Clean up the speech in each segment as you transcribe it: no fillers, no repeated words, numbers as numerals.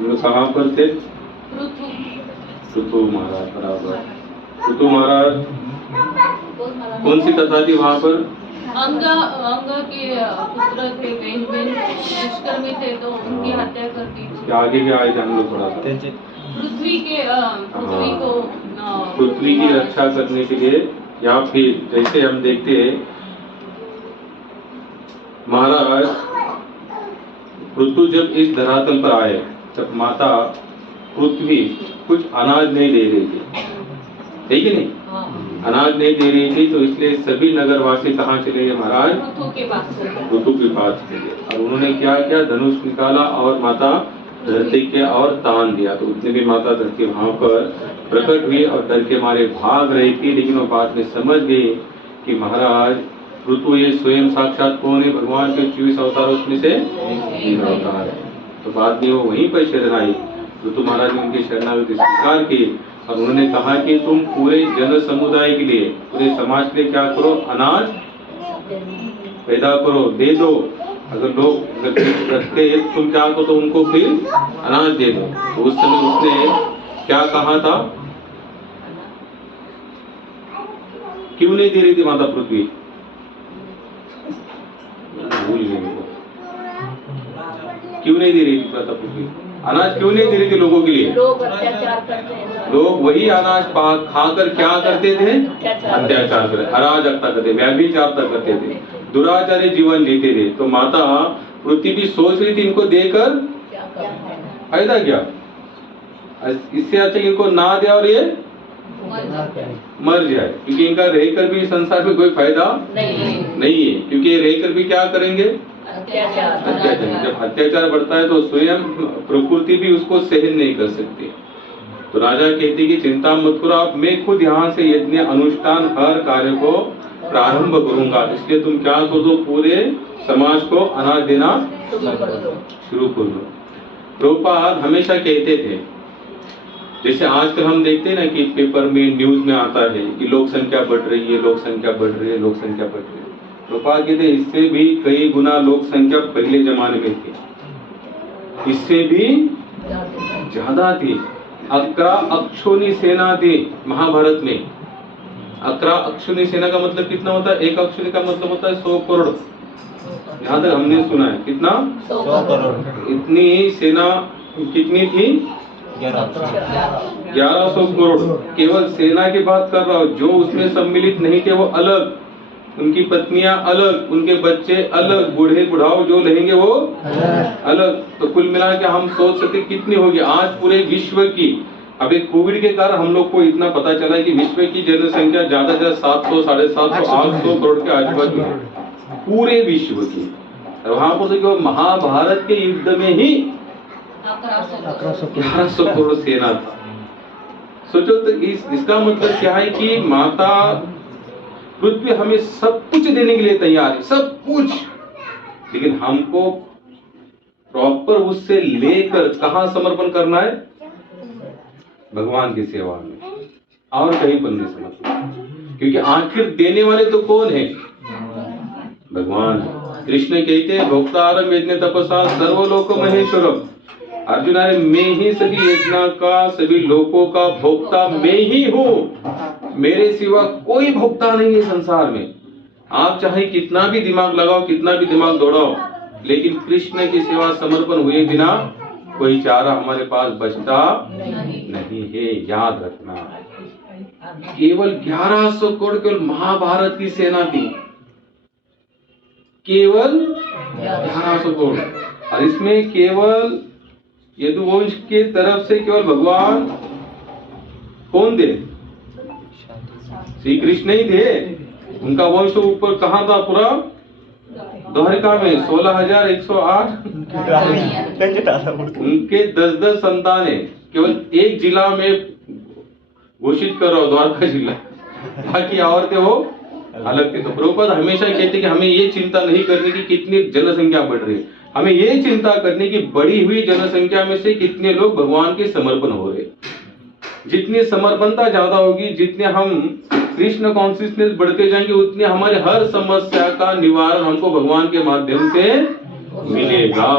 लोग कहाँ पर थे? पृथु महाराज, बराबर। पृथु महाराज कौन सी कथा थी वहाँ पर? अंग के पुत्र थे, बहन दुष्कर्मी थे, तो उनकी हत्या कर दी। आगे क्या आए थे हम लोग थोड़ा सा? पृथ्वी को पृथ्वी की रक्षा करने के लिए, या फिर जैसे हम देखते हैं महाराज पृथु जब इस धरातल पर आए तब माता पृथ्वी कुछ अनाज नहीं दे रही थी, है कि नहीं? अनाज नहीं दे रही थी, तो इसलिए सभी नगरवासी कहाँ चले गए महाराज? पृथु के पास चले गए। और उन्होंने क्या किया? धनुष निकाला और माता धरती के और तान दिया। तो उतने भी माता धरती वहां पर प्रकट हुई और डर के मारे भाग रही थी, लेकिन वो बाद में समझ गई कि महाराज पृथु ये स्वयं साक्षात कौन है? भगवान के 24 अवतार उसमें से एक अवतार है। तो बाद में वो वहीं पर शरण आई। पृथु महाराज ने उनकी शरणागति स्वीकार की और उन्होंने कहा कि तुम पूरे जन समुदाय के लिए, पूरे समाज के लिए क्या करो? अनाज पैदा करो, दे दो। अगर लोग रखते हैं तुम क्या करो? तो उनको फिर अनाज दे दो। तो उस समय उसने क्या कहा था? क्यों नहीं दे रही थी माता पृथ्वी? भूल गई मेरे को। क्यों नहीं दे रही थी माता पृथ्वी? अनाज क्यों नहीं दे रही थी लोगों के लिए? लोग अत्याचार करते हैं। लोग वही अनाज खाकर क्या करते थे? अत्याचार करते, अराजकता करते, व्यभिचारता करते थे, दुराचारी जीवन जीते थे। तो माता पृथ्वी भी सोच रही थी इनको देकर फायदा क्या? इससे अच्छा इनको ना दे और ये मर जाए, क्योंकि इनका रहकर भी संसार में कोई फायदा नहीं है, क्योंकि रहकर भी क्या करेंगे? अत्याचार। जब अत्याचार बढ़ता है तो स्वयं प्रकृति भी उसको सहन नहीं कर सकती। तो राजा कहते कि चिंता मत करो आप, मैं खुद यहाँ से यज्ञ अनुष्ठान हर कार्य को प्रारंभ करूंगा, इसलिए तुम क्या कर दो? पूरे समाज को अनाज देना शुरू कर दो। प्रभुपाद हमेशा कहते थे, जैसे आजकल हम देखते हैं ना कि पेपर में न्यूज में आता है कि लोक संख्या बढ़ रही है, लोक संख्या बढ़ रही है, लोक संख्या बढ़ रही है। प्रभुपाद कहते इससे भी कई गुना लोक संख्या पहले जमाने में थी, इससे भी ज्यादा थी। 11 अक्षोनी सेना थी महाभारत में। 11 अक्षोनी सेना का मतलब कितना होता है? एक अक्षोनी का मतलब होता है 100 करोड़। यहाँ तक हमने सुना है कितना? 100 करोड़। इतनी सेना कितनी थी? 1100 करोड़। केवल सेना की बात कर रहा हूँ, जो उसमें सम्मिलित नहीं थे वो अलग, उनकी पत्नियां अलग, उनके बच्चे अलग, बूढ़े बुढ़ाओ जो रहेंगे वो अलग। तो कुल मिला के हम सोच सकते कितनी होगी आज पूरे विश्व की। अब एक कोविड के कारण हम लोग को इतना पता चला कि विश्व की जनसंख्या ज्यादा से ज्यादा 700, 750, 800 करोड़ के आसपास है पूरे विश्व की। और वहां पर देखो महाभारत के युद्ध में ही 1100 करोड़ सेना था। सोचो तो इसका मतलब क्या है कि माता पृथ्वी हमें सब कुछ देने के लिए तैयार है, सब कुछ, लेकिन हमको प्रॉपर उससे लेकर कहां समर्पण करना है? भगवान की सेवा में, और कहीं पर नहीं समर्पण। क्योंकि आखिर देने वाले तो कौन है? भगवान। कृष्ण कहते हैं भोक्तारम यज्ञ तपसा सर्वलोक महेश्वरम। अर्जुन, अरे मैं ही सभी यज्ञ का, सभी लोकों का भोक्ता मैं ही हूँ, मेरे सिवा कोई भोक्ता नहीं है संसार में। आप चाहे कितना भी दिमाग लगाओ, कितना भी दिमाग दौड़ाओ, लेकिन कृष्ण की सेवा समर्पण हुए बिना कोई चारा हमारे पास बचता नहीं है, याद रखना। केवल 1100 करोड़ केवल महाभारत की सेना थी, केवल 1100 करोड़। और इसमें केवल यदुवंश के तरफ से केवल भगवान कौन थे? श्री कृष्ण ही थे। उनका वंश ऊपर कहाँ था? पूरा द्वारिका में 16,108 उनके 10-10 संतान है। केवल एक जिला में घोषित कर रहा हो, द्वारका जिला, बाकी और थे वो अलग थे। तो प्रभुपाद हमेशा कहते कि हमें ये चिंता नहीं करनी कि कितनी जनसंख्या बढ़ रही है, हमें ये चिंता करनी कि बढ़ी हुई जनसंख्या में से कितने लोग भगवान के समर्पण हो रहे। जितनी समर्पणता ज्यादा होगी, जितने हम कृष्ण कॉन्शियसनेस बढ़ते जाएंगे, उतने हमारे हर समस्या का निवारण हमको भगवान के माध्यम से मिलेगा।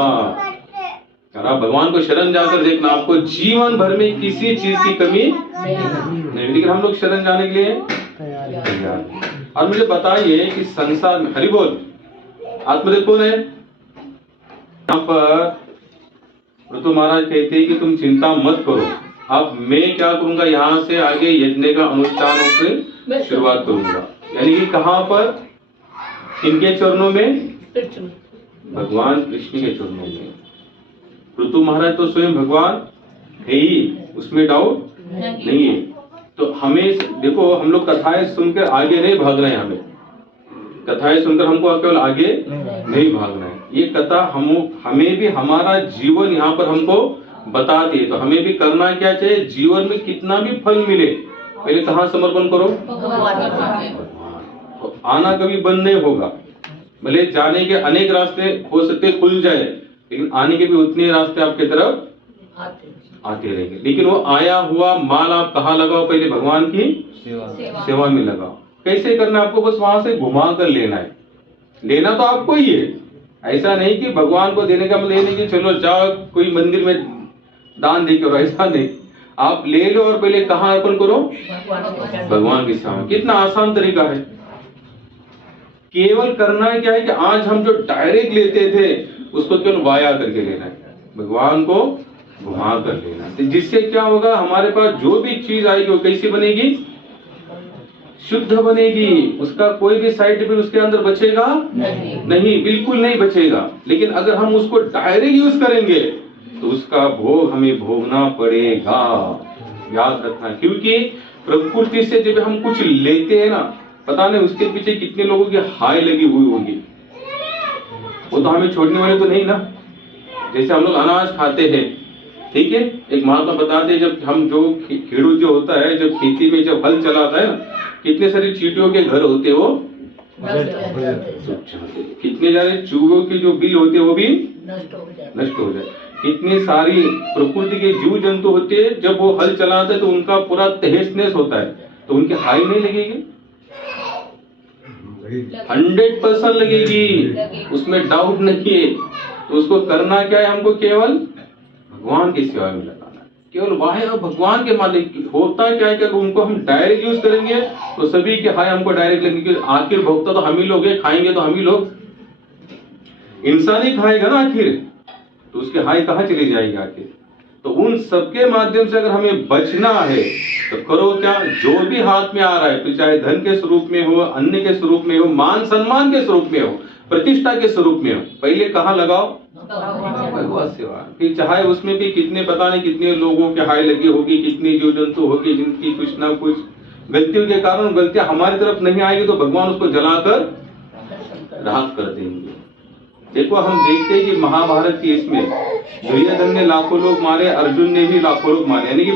और आप भगवान को शरण जाकर देखना, आपको जीवन भर में किसी चीज की कमी नहीं। लेकिन हम लोग शरण जाने के लिए तैयार नहीं। और मुझे बताइए कि संसार में, हरि बोल, आत्मदेव कौन है यहाँ पर? ऋतु महाराज कहते हैं कि तुम चिंता मत करो, अब मैं क्या करूंगा, यहाँ से आगे यज्ञ का अनुष्ठान से शुरुआत करूंगा। यानी कि कहाँ पर? इनके चरणों में, भगवान कृष्ण के चरणों में। ऋतु महाराज तो स्वयं भगवान है ही, उसमें डाउट नहीं है। तो हमें देखो, हम लोग कथाएं सुनकर आगे नहीं भागना है, हमें कथाएं सुनकर हमको केवल आगे नहीं भागना है। ये कथा हमें भी हमारा जीवन यहाँ पर हमको बताती है। तो हमें भी करना क्या चाहिए, जीवन में कितना भी फल मिले, पहले कहाँ समर्पण करो? तो आना कभी बंद नहीं होगा। भले जाने के अनेक रास्ते हो सकते खुल जाए, लेकिन आने के भी उतने रास्ते आपके तरफ आते रहेंगे। लेकिन वो आया हुआ माल आप कहाँ लगाओ? पहले भगवान की सेवा में लगाओ। कैसे करना? आपको बस वहां से घुमा कर लेना है। लेना तो आपको ही है, ऐसा नहीं कि भगवान को देने का मतलब ये नहीं कि चलो जाओ कोई मंदिर में दान दे करो, ऐसा नहीं। आप ले लो और पहले कहाँ अर्पण करो? भगवान की सेवा में। कितना आसान तरीका है। केवल करना है क्या है कि आज हम जो डायरेक्ट लेते थे उसको केवल वाया करके लेना है, भगवान को घुमा कर लेना है। जिससे क्या होगा, हमारे पास जो भी चीज आएगी वो कैसी बनेगी? शुद्ध बनेगी। उसका कोई भी साइड इफेक्ट उसके अंदर बचेगा नहीं, बिल्कुल नहीं बचेगा। लेकिन अगर हम उसको डायरेक्ट यूज करेंगे तो उसका भोग हमें भोगना पड़ेगा, याद रखना। क्योंकि प्रकृति से जब हम कुछ लेते हैं ना, पता नहीं उसके पीछे कितने लोगों की हाय लगी हुई होगी, वो तो हमें छोड़ने वाले तो नहीं ना। जैसे हम लोग अनाज खाते हैं, ठीक है, एक महात्मा बताते हैं, जब हम जो खेड़ूत जो होता है, जब खेती में जब हल चलाता है ना, कितने सारे चींटियों के घर होते वो कितने सारे चूहों के जो बिल होते वो भी नष्ट हो जाए। कितनी सारी प्रकृति के जीव जंतु होते हैं, जब वो हल चलाते हैं तो उनका पूरा तहस नहस होता है, तो उनकी हाई नहीं लगेगी? 100% लगेगी, उसमें डाउट नहीं है। तो उसको करना क्या है, हमको केवल भगवान की सेवा में लगाना है, केवल वाह भगवान के मालिक। होता क्या है कि अगर उनको हम डायरेक्ट यूज करेंगे तो सभी के हाय हमको डायरेक्ट लगेंगे। आखिर भोक्ता तो हम ही लोग हैं, खाएंगे तो हम ही लोग, इंसान ही खाएगा ना आखिर, तो उसके हाय कहाँ चली जाएगी आखिर? तो उन सबके माध्यम से अगर हमें बचना है तो करो क्या, जो भी हाथ में आ रहा है, फिर चाहे धन के स्वरूप में हो, अन्न के स्वरूप में हो, मान सम्मान के स्वरूप में हो, प्रतिष्ठा के स्वरूप में हो, पहले कहाँ लगाओ? भगवत सेवा। फिर चाहे उसमें भी कितने पता नहीं कितने लोगों के हाय लगी होगी, कितनी जीव जंतु होगी जिनकी कुछ ना कुछ गलतियों के कारण गलतियां हमारी तरफ नहीं आएगी, तो भगवान उसको जलाकर राख कर देंगे। देखो, हम देखते हैं कि महाभारत की इसमें दुर्योधन ने लाखों लोग मारे, अर्जुन ने भी लाखों लोग मारे, यानी कि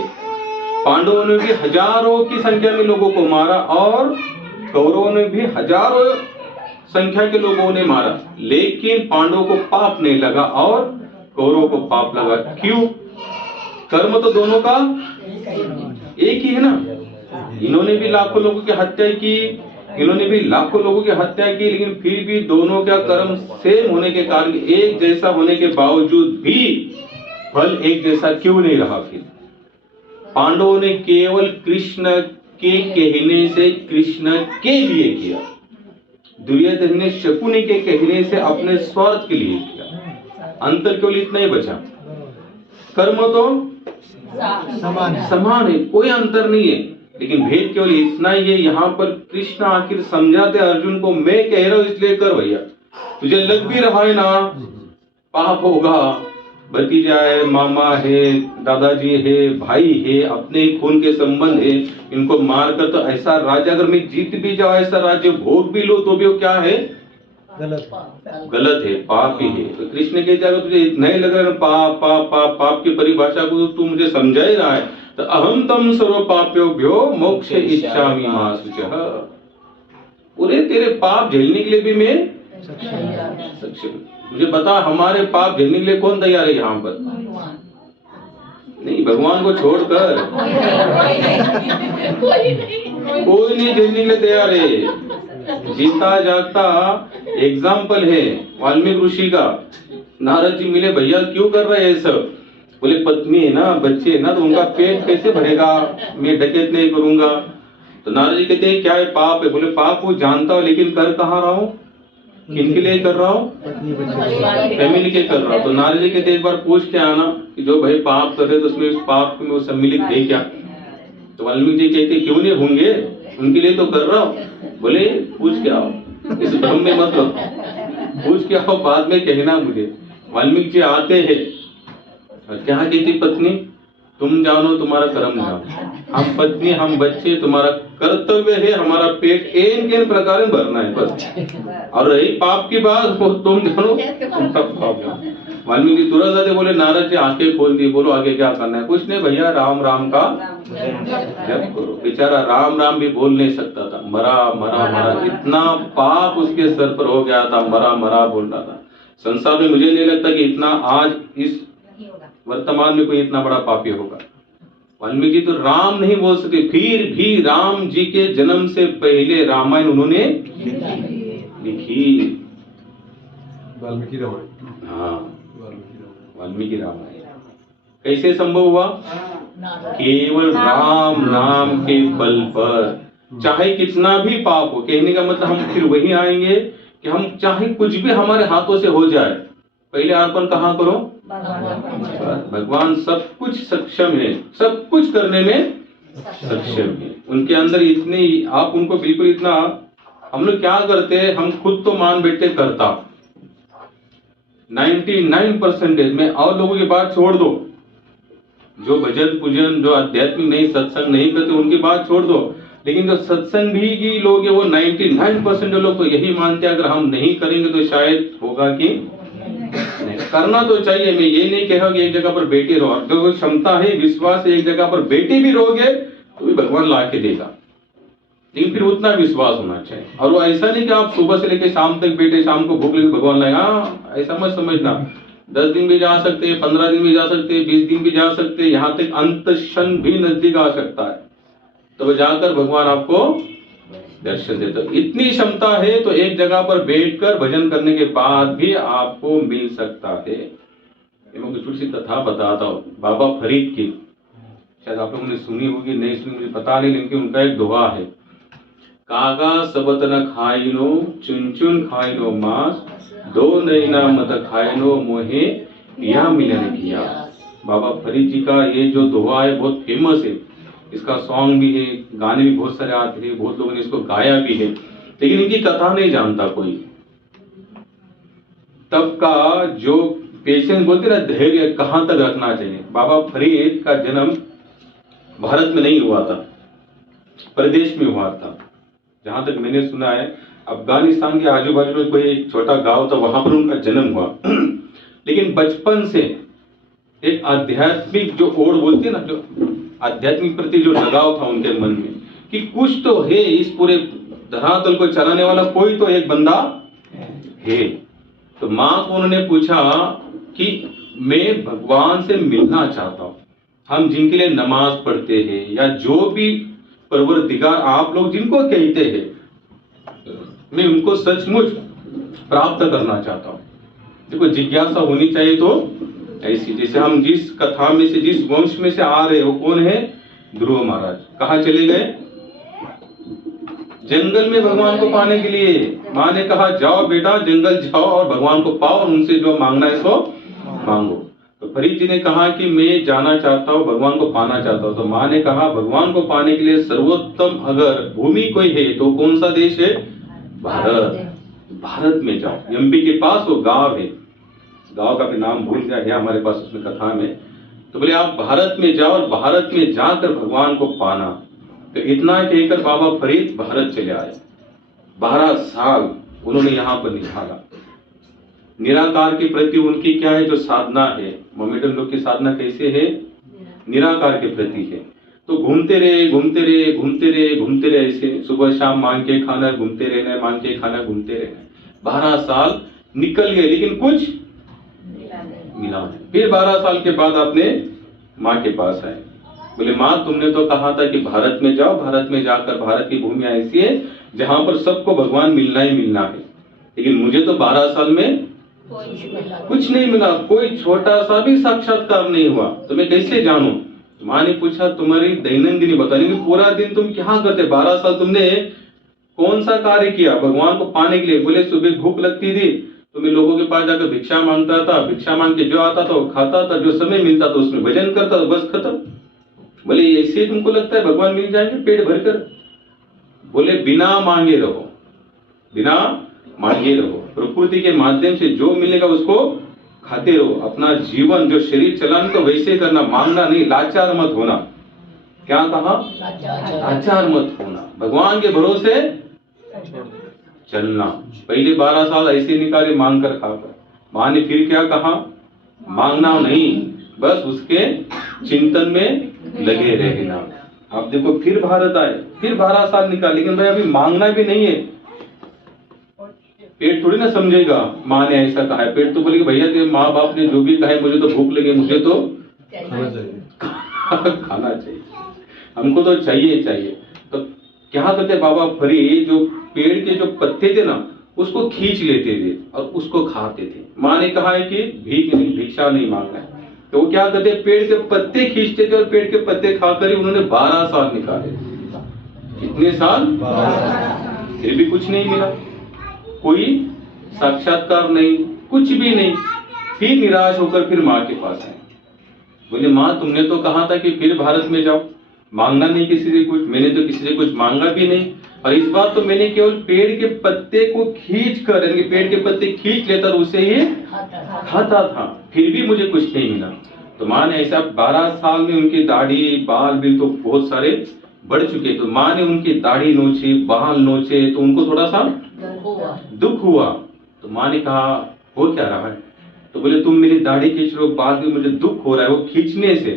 पांडवों ने भी हजारों की संख्या में लोगों को मारा और कौरवों ने भी हजारों संख्या के लोगों ने मारा, लेकिन पांडवों को पाप नहीं लगा और कौरवों को पाप लगा। क्यों? कर्म तो दोनों का एक ही है ना। इन्होंने भी लाखों लोगों की हत्या की, इन्होंने भी लाखों लोगों की हत्या की, लेकिन फिर भी दोनों का कर्म सेम होने के कारण, एक जैसा होने के बावजूद भी फल एक जैसा क्यों नहीं रहा? फिर पांडवों ने केवल कृष्ण के कहने से कृष्ण के लिए किया, दुर्योधन ने शकुनी के कहने से अपने स्वार्थ के लिए किया। अंतर केवल इतना ही बचा, कर्म तो समान है, कोई अंतर नहीं है, लेकिन भेद केवल इतना ही है। यहाँ पर कृष्ण आखिर समझाते अर्जुन को, मैं कह रहा हूं इसलिए कर भैया, तुझे लग भी रहा है ना पाप होगा, भतीजा है, मामा है, दादाजी है, भाई है, अपने खून के संबंध है, इनको मारकर तो ऐसा राज्य अगर मैं जीत भी जाऊं, ऐसा राज्य भोग भी लो, तो भी वो क्या है? गलत है, पाप ही है। तो कृष्ण कहते अगर तुझे इतना ही लग रहा है पाप पाप पाप पाप की परिभाषा को तू मुझे समझा ही रहा है, तो अहम तम सर्व पाप्योभ्यो मोक्ष इच्छामि मा शुचः। पूरे तेरे पाप झेलने के लिए भी मैं सक्षम। मुझे बता, हमारे पाप झेलने के लिए कौन तैयार है यहाँ पर? नहीं, भगवान को छोड़कर कोई नहीं झेलने के लिए तैयार है। जीता जागता एग्जाम्पल है वाल्मीकि ऋषि का, नारद जी मिले, भैया क्यों कर रहे हैं ये सब? बोले पत्नी है ना, बच्चे है ना, तो उनका पेट कैसे भरेगा, मैं डकैत नहीं करूंगा। तो नारद जी कहते हैं क्या है, पाप है? बोले पाप वो जानता हूं, लेकिन कर कहाँ रहा हूँ, किनके लिए कर रहा हूँ, फैमिली के कर रहा हूँ। तो नारद जी कहते एक बार पूछ के आना कि जो भाई पाप कर रहे तो उसमें उस पाप में वो सम्मिलित है क्या? तो वाल्मीकि जी कहते क्यों नहीं होंगे, उनके लिए तो कर रहा हूँ। बोले पूछ के आओ, इस भ्रम में मत लो, पूछ के आओ, बाद में कहना मुझे। वाल्मीकि जी आते हैं और क्या कहती पत्नी, तुम जानो तुम्हारा कर्म जानो, हम पत्नी हम बच्चे तुम्हारा कर्तव्य है हमारा पेट इन प्रकार भरना है बस, और रही पाप की बात वो तुम जानो तुम सब खाओगे। वाल्मीकि तुरंत आते बोले नारद जी आंखें खोल दी, बोलो आगे क्या करना है? कुछ नहीं भैया, राम राम का जप करो। बेचारा राम राम भी बोल नहीं सकता था, मरा मरा मरा, इतना पाप उसके सर पर हो गया था, मरा मरा बोल रहा था। संसार में मुझे नहीं लगता कि इतना आज इस वर्तमान में कोई इतना बड़ा पापी होगा। वाल्मीकि तो राम नहीं बोल सके, फिर भी राम जी के जन्म से पहले रामायण उन्होंने लिखी। वाल्मीकि रामायण। हाँ, वाल्मीकि रामायण कैसे संभव हुआ? केवल राम नाम के बल पर, चाहे कितना भी पाप हो। कहने का मतलब हम फिर वही आएंगे कि हम चाहे कुछ भी हमारे हाथों से हो जाए, पहले अर्पण कहाँ करो? भगवान सब कुछ सक्षम है, सब कुछ करने में सक्षम है। उनके अंदर इतनी, आप उनको बिल्कुल इतना, हम लोग क्या करते हैं, हम खुद तो मान बैठते करता 99% में, और लोगों की बात छोड़ दो, जो भजन पूजन जो आध्यात्मिक नहीं सत्संग नहीं करते उनकी बात छोड़ दो, लेकिन जो सत्संग भी की लोग है वो 99% लोग तो यही मानते हैं अगर हम नहीं करेंगे तो शायद होगा कि नहीं। करना तो चाहिए, मैं ये नहीं कह रहा कि एक जगह पर बैठे रहो, अगर क्षमता है विश्वास है एक जगह पर बैठे भी रहोगे तो भी भगवान ला के देगा, लेकिन फिर उतना विश्वास होना चाहिए। और वो ऐसा नहीं कि आप सुबह से लेकर शाम तक बैठे, शाम को भूख लगे भगवान लाएगा, ऐसा मत समझना। 10 दिन भी जा सकते हैं, 15 दिन भी जा सकते हैं, 20 दिन भी जा सकते हैं, यहाँ तक अंत क्षण भी नजदीक आ सकता है, तो वह जाकर भगवान आपको दर्शन देता। इतनी क्षमता है तो एक जगह पर बैठकर भजन करने के बाद भी आपको मिल सकता है। मैं कुछ छोटी सी कथा बताता हूँ बाबा फरीद की, शायद आप लोगों ने सुनी होगी, नहीं सुनी मुझे पता नहीं, लेकिन उनका एक दोहा है, कागा सबत न खाइनो चुन चुन खाइनो मांस, दो नैना मत खाइनो मोहे पिया मिलन किया। बाबा फरीद जी का ये जो दोहा है बहुत फेमस है, इसका सॉन्ग भी है, गाने भी बहुत सारे आते हैं, बहुत लोगों ने इसको गाया भी है, लेकिन इनकी कथा नहीं जानता कोई। तब का जो पेशेंस बोलते ना, धैर्य कहां तक रखना चाहिए। बाबा फरीद का जन्म भारत में नहीं हुआ था, प्रदेश में हुआ था, जहां तक मैंने सुना है अफगानिस्तान के आजू बाजू में कोई एक छोटा गांव था, वहां पर उनका जन्म हुआ। लेकिन बचपन से एक आध्यात्मिक जो ओर बोलते ना, जो आध्यात्मिक प्रति जो लगाव था उनके मन में कि कुछ तो है, इस पूरे धरातल को चलाने वाला कोई तो एक बंदा है। तो माँ को उन्होंने पूछा कि मैं भगवान से मिलना चाहता हूँ, हम जिनके लिए नमाज पढ़ते हैं या जो भी परवरदिगार आप लोग जिनको कहते हैं, मैं उनको सचमुच प्राप्त करना चाहता हूँ। देखो जिज्ञासा होनी चाहिए तो ऐसी, जैसे हम जिस कथा में से जिस वंश में से आ रहे, वो कौन है? ध्रुव महाराज। कहाँ चले गए? जंगल में भगवान को पाने के लिए। माँ ने कहा जाओ बेटा जंगल जाओ और भगवान को पाओ और उनसे जो मांगना है सो मांगो। तो फरीद जी ने कहा कि मैं जाना चाहता हूँ, भगवान को पाना चाहता हूँ। तो माँ ने कहा भगवान को पाने के लिए सर्वोत्तम अगर भूमि कोई है तो कौन सा देश है? भारत। भारत में जाओ। एमपी के पास वो गांव है, गांव का भी नाम भूल गया है हमारे पास उसमें कथा में। तो बोले आप भारत में जाओ और भारत में जाकर भगवान को पाना। तो इतना कहकर बाबा फरीद भारत चले आए। 12 साल उन्होंने यहाँ पर निकाला। निराकार के प्रति उनकी क्या है जो साधना है, मोमेडन लोग की साधना कैसे है? निराकार के प्रति है। तो घूमते रहे घूमते रहे घूमते रहे घूमते रहे, ऐसे सुबह शाम मांग के खाना, घूमते रहना, मांग के खाना, घूमते रहना। 12 साल निकल गए लेकिन कुछ मिला। फिर 12 साल के बाद अपने माँ के पास आए। बोले माँ तुमने तो कहा था कि भारत में जाओ, भारत में जाकर, भारत की भूमि ऐसी है जहां पर सबको भगवान मिलना ही मिलना है, लेकिन मुझे तो 12 साल में कुछ नहीं मिला, कोई छोटा सा भी साक्षात्कार नहीं हुआ, तो मैं कैसे जानूं? माँ ने पूछा तुम्हारी दैनंदिनी बताने कि पूरा दिन तुम क्या करते, 12 साल तुमने कौन सा कार्य किया भगवान को पाने के लिए? बोले सुबह भूख लगती थी तो मैं लोगों के पास जाकर भिक्षा मांगता था, भिक्षा मांग के जो आता था वो खाता था, जो समय मिलता था उसमें भजन करता था, बस खत्म। बोले ऐसे तुमको लगता है भगवान मिल जाएंगे पेट भरकर? बोले बिना मांगे रहो, बिना मांगे रहो, प्रकृति के माध्यम से जो मिलेगा उसको खाते रहो, अपना जीवन जो शरीर चलाने को वैसे करना, मांगना नहीं, लाचार मत होना। क्या कहा? लाचार मत होना, भगवान के भरोसे चलना। पहले 12 साल ऐसे निकाले मांग कर खाकर। माँ ने फिर क्या कहा? मांगना नहीं, बस उसके चिंतन में लगे रहना। आप देखो फिर भारत आए, फिर 12 साल निकाले, लेकिन भाई अभी मांगना भी नहीं है। पेट थोड़ी ना समझेगा माँ ने ऐसा कहा है, पेट तो बोलेगी भैया तेरे माँ बाप ने जो भी कहा है, मुझे तो भूख लगी, मुझे तो खाना चाहिए। खाना चाहिए, हमको तो चाहिए चाहिए। तो क्या करते बाबा फरीद, जो पेड़ के जो पत्ते थे ना उसको खींच लेते थे और उसको खाते थे। माँ ने कहा है कि भीख नहीं, भिक्षा नहीं मांगना है, तो वो क्या करते, पेड़ के पत्ते खींचते थे और पेड़ के पत्ते खाकर ही उन्होंने 12 साल निकाले। कितने साल? 12। फिर भी कुछ नहीं मिला, कोई साक्षात्कार नहीं, कुछ भी नहीं। फिर निराश होकर फिर माँ के पास आए। बोले माँ तुमने तो कहा था कि फिर भारत में जाओ, मांगना नहीं किसी से कुछ। मैंने तो किसी से कुछ मांगा भी नहीं, और इस बार तो मैंने केवल पेड़ के पत्ते को खींच कर, यानी पेड़ के पत्ते खींच लेता और उसे ही खाता था, फिर भी मुझे कुछ नहीं मिला। तो माँ ने ऐसा 12 साल में उनकी दाढ़ी बाल भी तो बहुत सारे बढ़ चुके, तो माँ ने उनकी दाढ़ी नोची, बाल नोचे, तो उनको थोड़ा सा दुख हुआ। तो माँ ने कहा हो क्या रहा है? तो बोले तुम मेरी दाढ़ी खींच रहे हो, बाल भी मुझे दुख हो रहा है वो खींचने से।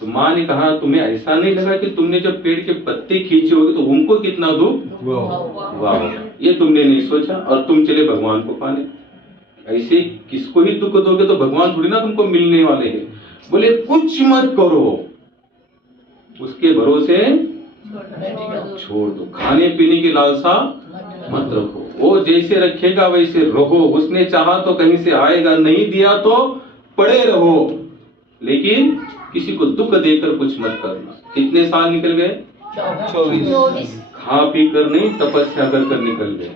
तो माँ ने कहा तुम्हें ऐसा नहीं लगा कि तुमने जब पेड़ के पत्ते खींचे होगे तो उनको कितना दुख हुआ, ये तुमने नहीं सोचा, और तुम चले भगवान को पाने। ऐसे किसको ही दुख दोगे तो भगवान थोड़ी ना तुमको मिलने वाले हैं। बोले कुछ मत करो, उसके भरोसे छोड़ दो, खाने पीने की लालसा मत रखो, वो जैसे रखेगा वैसे रहो, उसने चाहा तो कहीं से आएगा, नहीं दिया तो पड़े रहो, लेकिन किसी को दुख देकर कुछ मत करना। कितने साल निकल गए? 24। खा पी कर नहीं, तपस्या कर कर निकल गए।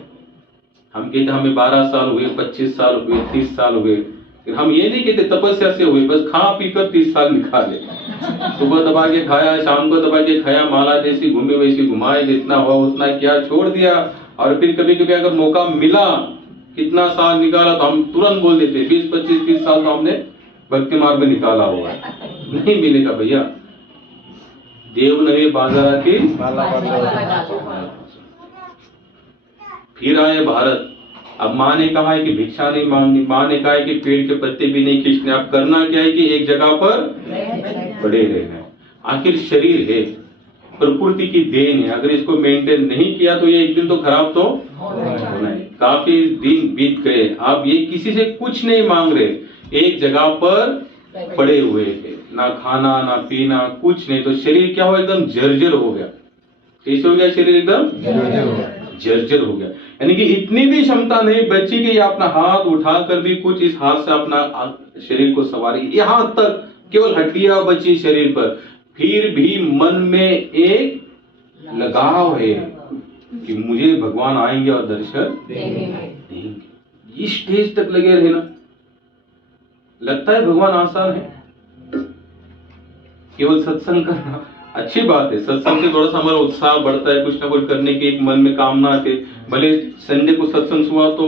हम कहते हमें 12 साल हुए, 25 साल हुए, 30 साल हुए, हम ये नहीं कहते तपस्या से हुए, बस खा पी कर 30 साल निकाले। सुबह दबा के खाया, शाम को दबा के खाया, माला जैसी घूमे वैसी घुमाए, जितना हुआ उतना किया, छोड़ दिया। और फिर कभी कभी अगर मौका मिला, कितना साल निकाला तो हम तुरंत बोल देते 20, 25, 30 साल तो हमने भक्ति मार्ग में निकाला हुआ। नहीं मिलेगा भैया, देव नवे बाजाराती। फिर आए भारत। अब माँ ने कहा है कि भिक्षा नहीं मांगनी, माँ ने कहा है कि पेड़ के पत्ते भी नहीं खींचने। अब करना क्या है कि एक जगह पर पड़े रहना। आखिर शरीर है, प्रकृति की देन है, अगर इसको मेंटेन नहीं किया तो ये एक दिन तो खराब तो होना है। काफी दिन बीत गए, आप ये किसी से कुछ नहीं मांग रहे, एक जगह पर पड़े हुए थे, ना खाना ना पीना कुछ नहीं, तो शरीर क्या हुआ? एकदम जर्जर हो गया। कैसे हो गया शरीर? एकदम जर्जर हो गया। यानी कि इतनी भी क्षमता नहीं बची कि अपना हाथ उठाकर भी कुछ इस हाथ से अपना शरीर को सवारी, यहां तक केवल हड्डियां बची शरीर पर। फिर भी मन में एक लगाव है कि मुझे भगवान आएंगे और दर्शन देंगे। इस स्टेज तक लगे रहना। लगता है भगवान आसान है? केवल सत्संग करना अच्छी बात है, सत्संग से थोड़ा सा हमारा उत्साह बढ़ता है, कुछ ना कुछ करने की एक मन में कामना आती। भले संडे को सत्संग हुआ तो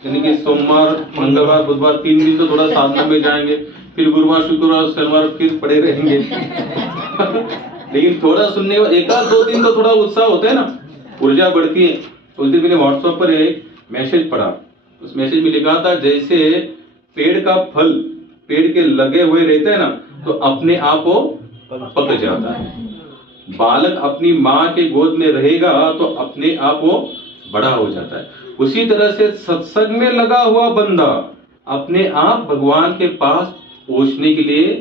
यानी कि सोमवार मंगलवार बुधवार 3 दिन तो थोड़ा साधना में जाएंगे, फिर गुरुवार शुक्रवार शनिवार फिर पड़े रहेंगे। लेकिन थोड़ा सुनने का 1-2 दिन तो थोड़ा उत्साह होता है ना, ऊर्जा बढ़ती है। उस दिन मैंने व्हाट्सएप पर एक मैसेज पढ़ा, उस मैसेज में लिखा था जैसे पेड़ का फल पेड़ के लगे हुए रहते हैं ना, तो अपने आप वो पक जाता है। बालक अपनी माँ के गोद में रहेगा तो अपने आप वो बड़ा हो जाता है। उसी तरह से सत्संग में लगा हुआ बंदा अपने आप भगवान के पास पहुंचने के लिए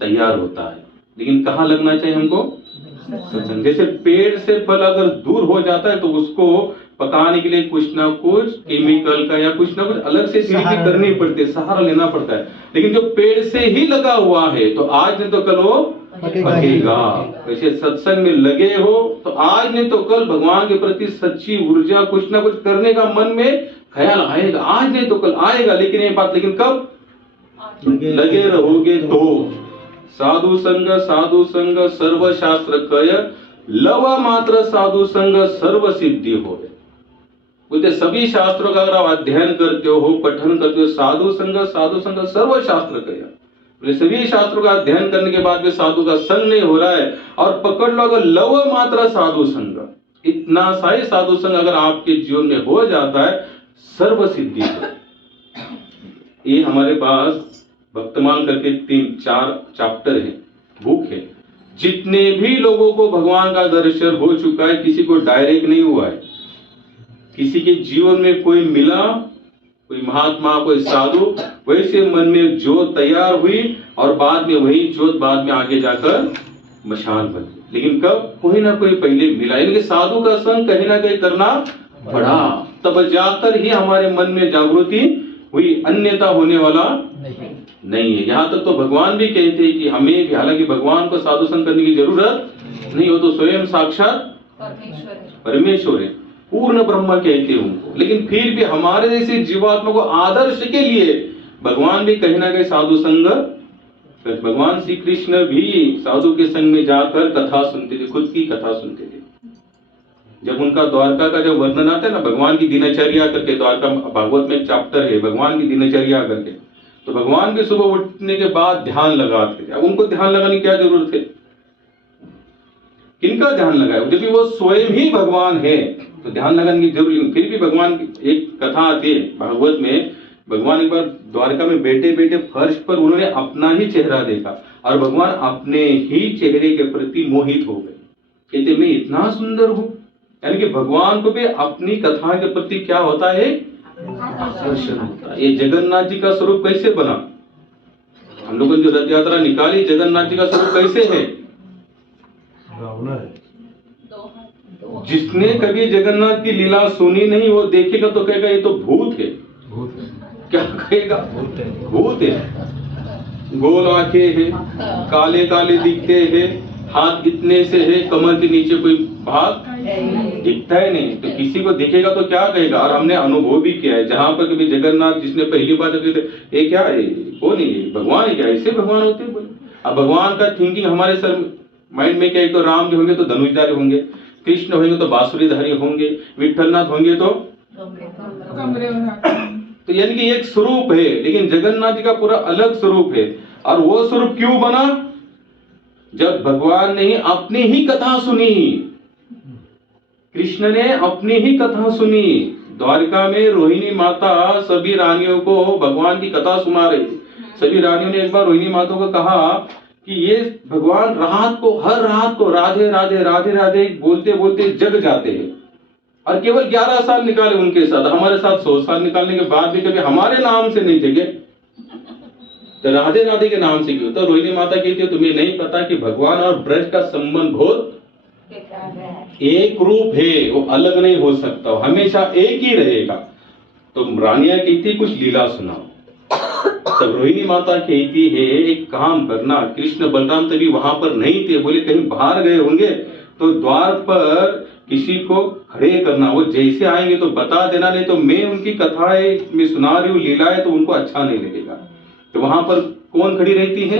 तैयार होता है। लेकिन कहाँ लगना चाहिए हमको? सत्संग। जैसे पेड़ से फल अगर दूर हो जाता है तो उसको पकाने के लिए कुछ ना कुछ केमिकल का या कुछ ना कुछ अलग से चीज करनी पड़ती है, सहारा लेना पड़ता है। लेकिन जो पेड़ से ही लगा हुआ है तो आज नहीं तो कल वो पकेगा। वैसे सत्संग में लगे हो तो आज नहीं तो कल भगवान के प्रति सच्ची ऊर्जा कुछ ना कुछ करने का मन में ख्याल आएगा, आज नहीं तो कल आएगा। लेकिन ये बात, लेकिन कब लगे रहोगे तो। साधु संग सर्व शास्त्र कय, लव मात्र साधु संग सर्व सिद्धि हो। बोलते सभी शास्त्रों का अगर आप अध्ययन करते हो, पठन करते हो, साधु संग सर्व शास्त्र कय, सभी शास्त्रों का अध्ययन करने के बाद भी साधु का संग नहीं हो रहा है, और पकड़ लो अगर लव मात्र साधु संग, इतना सा ही साधु संग अगर आपके जीवन में हो जाता है, सर्व सिद्धि। ये हमारे पास भक्तमाल करके 3-4 चैप्टर है, बुक है। जितने भी लोगों को भगवान का दर्शन हो चुका है, किसी को डायरेक्ट नहीं हुआ है, किसी के जीवन में कोई मिला, कोई महात्मा, कोई साधु, वैसे मन में जोत तैयार हुई और बाद में वही जोत बाद में आगे जाकर मशाल बन गई। लेकिन कब? कोई ना कोई पहले मिला, यानी कि साधु का संग कहीं ना कहीं करना पड़ा, तब जाकर ही हमारे मन में जागृति हुई, अन्यथा होने वाला नहीं है। यहाँ तक तो भगवान भी कहते हैं कि हमें भी, हालांकि भगवान को साधु संग करने की जरूरत नहीं हो, तो स्वयं साक्षात परमेश्वर है, पूर्ण ब्रह्म कहते हैं उनको। लेकिन फिर भी हमारे जैसे जीवात्मा को आदर्श के लिए भगवान भी कहीं ना कहीं साधु संग, भगवान श्री कृष्ण भी साधु के संग में जाकर कथा सुनते थे, खुद की कथा सुनते थे। जब उनका द्वारका का जब वर्णन आता है ना, भगवान की दिनचर्या करके, द्वारका भागवत में एक चैप्टर है भगवान की दिनचर्या करके, तो भगवान भी सुबह उठने के बाद ध्यान लगाते थे। अब उनको ध्यान लगाने की क्या जरूरत है? किनका ध्यान लगाए? जब भी वो स्वयं ही भगवान है तो ध्यान लगाने की जरूरत नहीं। फिर भी भगवान की एक कथा आती है भागवत में, भगवान एक बार द्वारका में बैठे बैठे फर्श पर उन्होंने अपना ही चेहरा देखा और भगवान अपने ही चेहरे के प्रति मोहित हो गए। कहते मैं इतना सुंदर हूं, यानी कि भगवान को भी अपनी कथा के प्रति क्या होता है? आकर्षण होता है। ये जगन्नाथ जी का स्वरूप कैसे बना? हम लोगों ने जो रथ यात्रा निकाली, जगन्नाथ जी का स्वरूप कैसे है? जिसने कभी जगन्नाथ की लीला सुनी नहीं, वो देखेगा तो कहेगा ये तो भूत है। क्या कहेगा? भूत है। गोल आंखें हैं, काले काले दिखते हैं, हाथ इतने से है, कमर के नीचे कोई भाग दिखता है नहीं, तो किसी को दिखेगा तो क्या कहेगा? और हमने अनुभव भी किया है, जहां पर कभी जगन्नाथ जिसने पहली बार ये क्या है, कौन है, भगवान है क्या? ऐसे भगवान होते हैं? अब भगवान का थिंकिंग हमारे सर माइंड में क्या है? तो राम जी होंगे तो धनुषधारी होंगे, कृष्ण होंगे तो बांसुरीधारी होंगे, विठलनाथ होंगे तो यानी कि एक स्वरूप है। लेकिन जगन्नाथ जी का पूरा अलग स्वरूप है। और वो स्वरूप क्यों बना? जब भगवान ने अपनी ही कथा सुनी, कृष्ण ने अपनी ही कथा सुनी। द्वारका में रोहिणी माता सभी रानियों को भगवान की कथा सुना रही। सभी रानियों ने एक बार रोहिणी माता को कहा कि ये भगवान रात को, हर रात को राधे राधे राधे राधे बोलते बोलते जग जाते हैं, और केवल 11 साल निकाले उनके साथ, हमारे साथ 100 साल निकालने के बाद भी कभी हमारे नाम से नहीं जगे, तो राधे राधे के नाम से क्यों? तो रोहिणी माता कहती है तुम्हें नहीं पता कि भगवान और ब्रज का संबंध बहुत एक रूप है, वो अलग नहीं हो सकता, हमेशा एक ही रहेगा। तो रानिया कहती कुछ लीला सुनाओ। तब रोहिणी माता कहती है एक काम करना, कृष्ण बलराम तभी वहां पर नहीं थे, बोले कहीं बाहर गए होंगे, तो द्वार पर किसी को खड़े करना, वो जैसे आएंगे तो बता देना, नहीं तो मैं उनकी कथाएं मैं सुना रही हूँ, लीलाएं, तो उनको अच्छा नहीं लगेगा। तो वहां पर कौन खड़ी रहती है?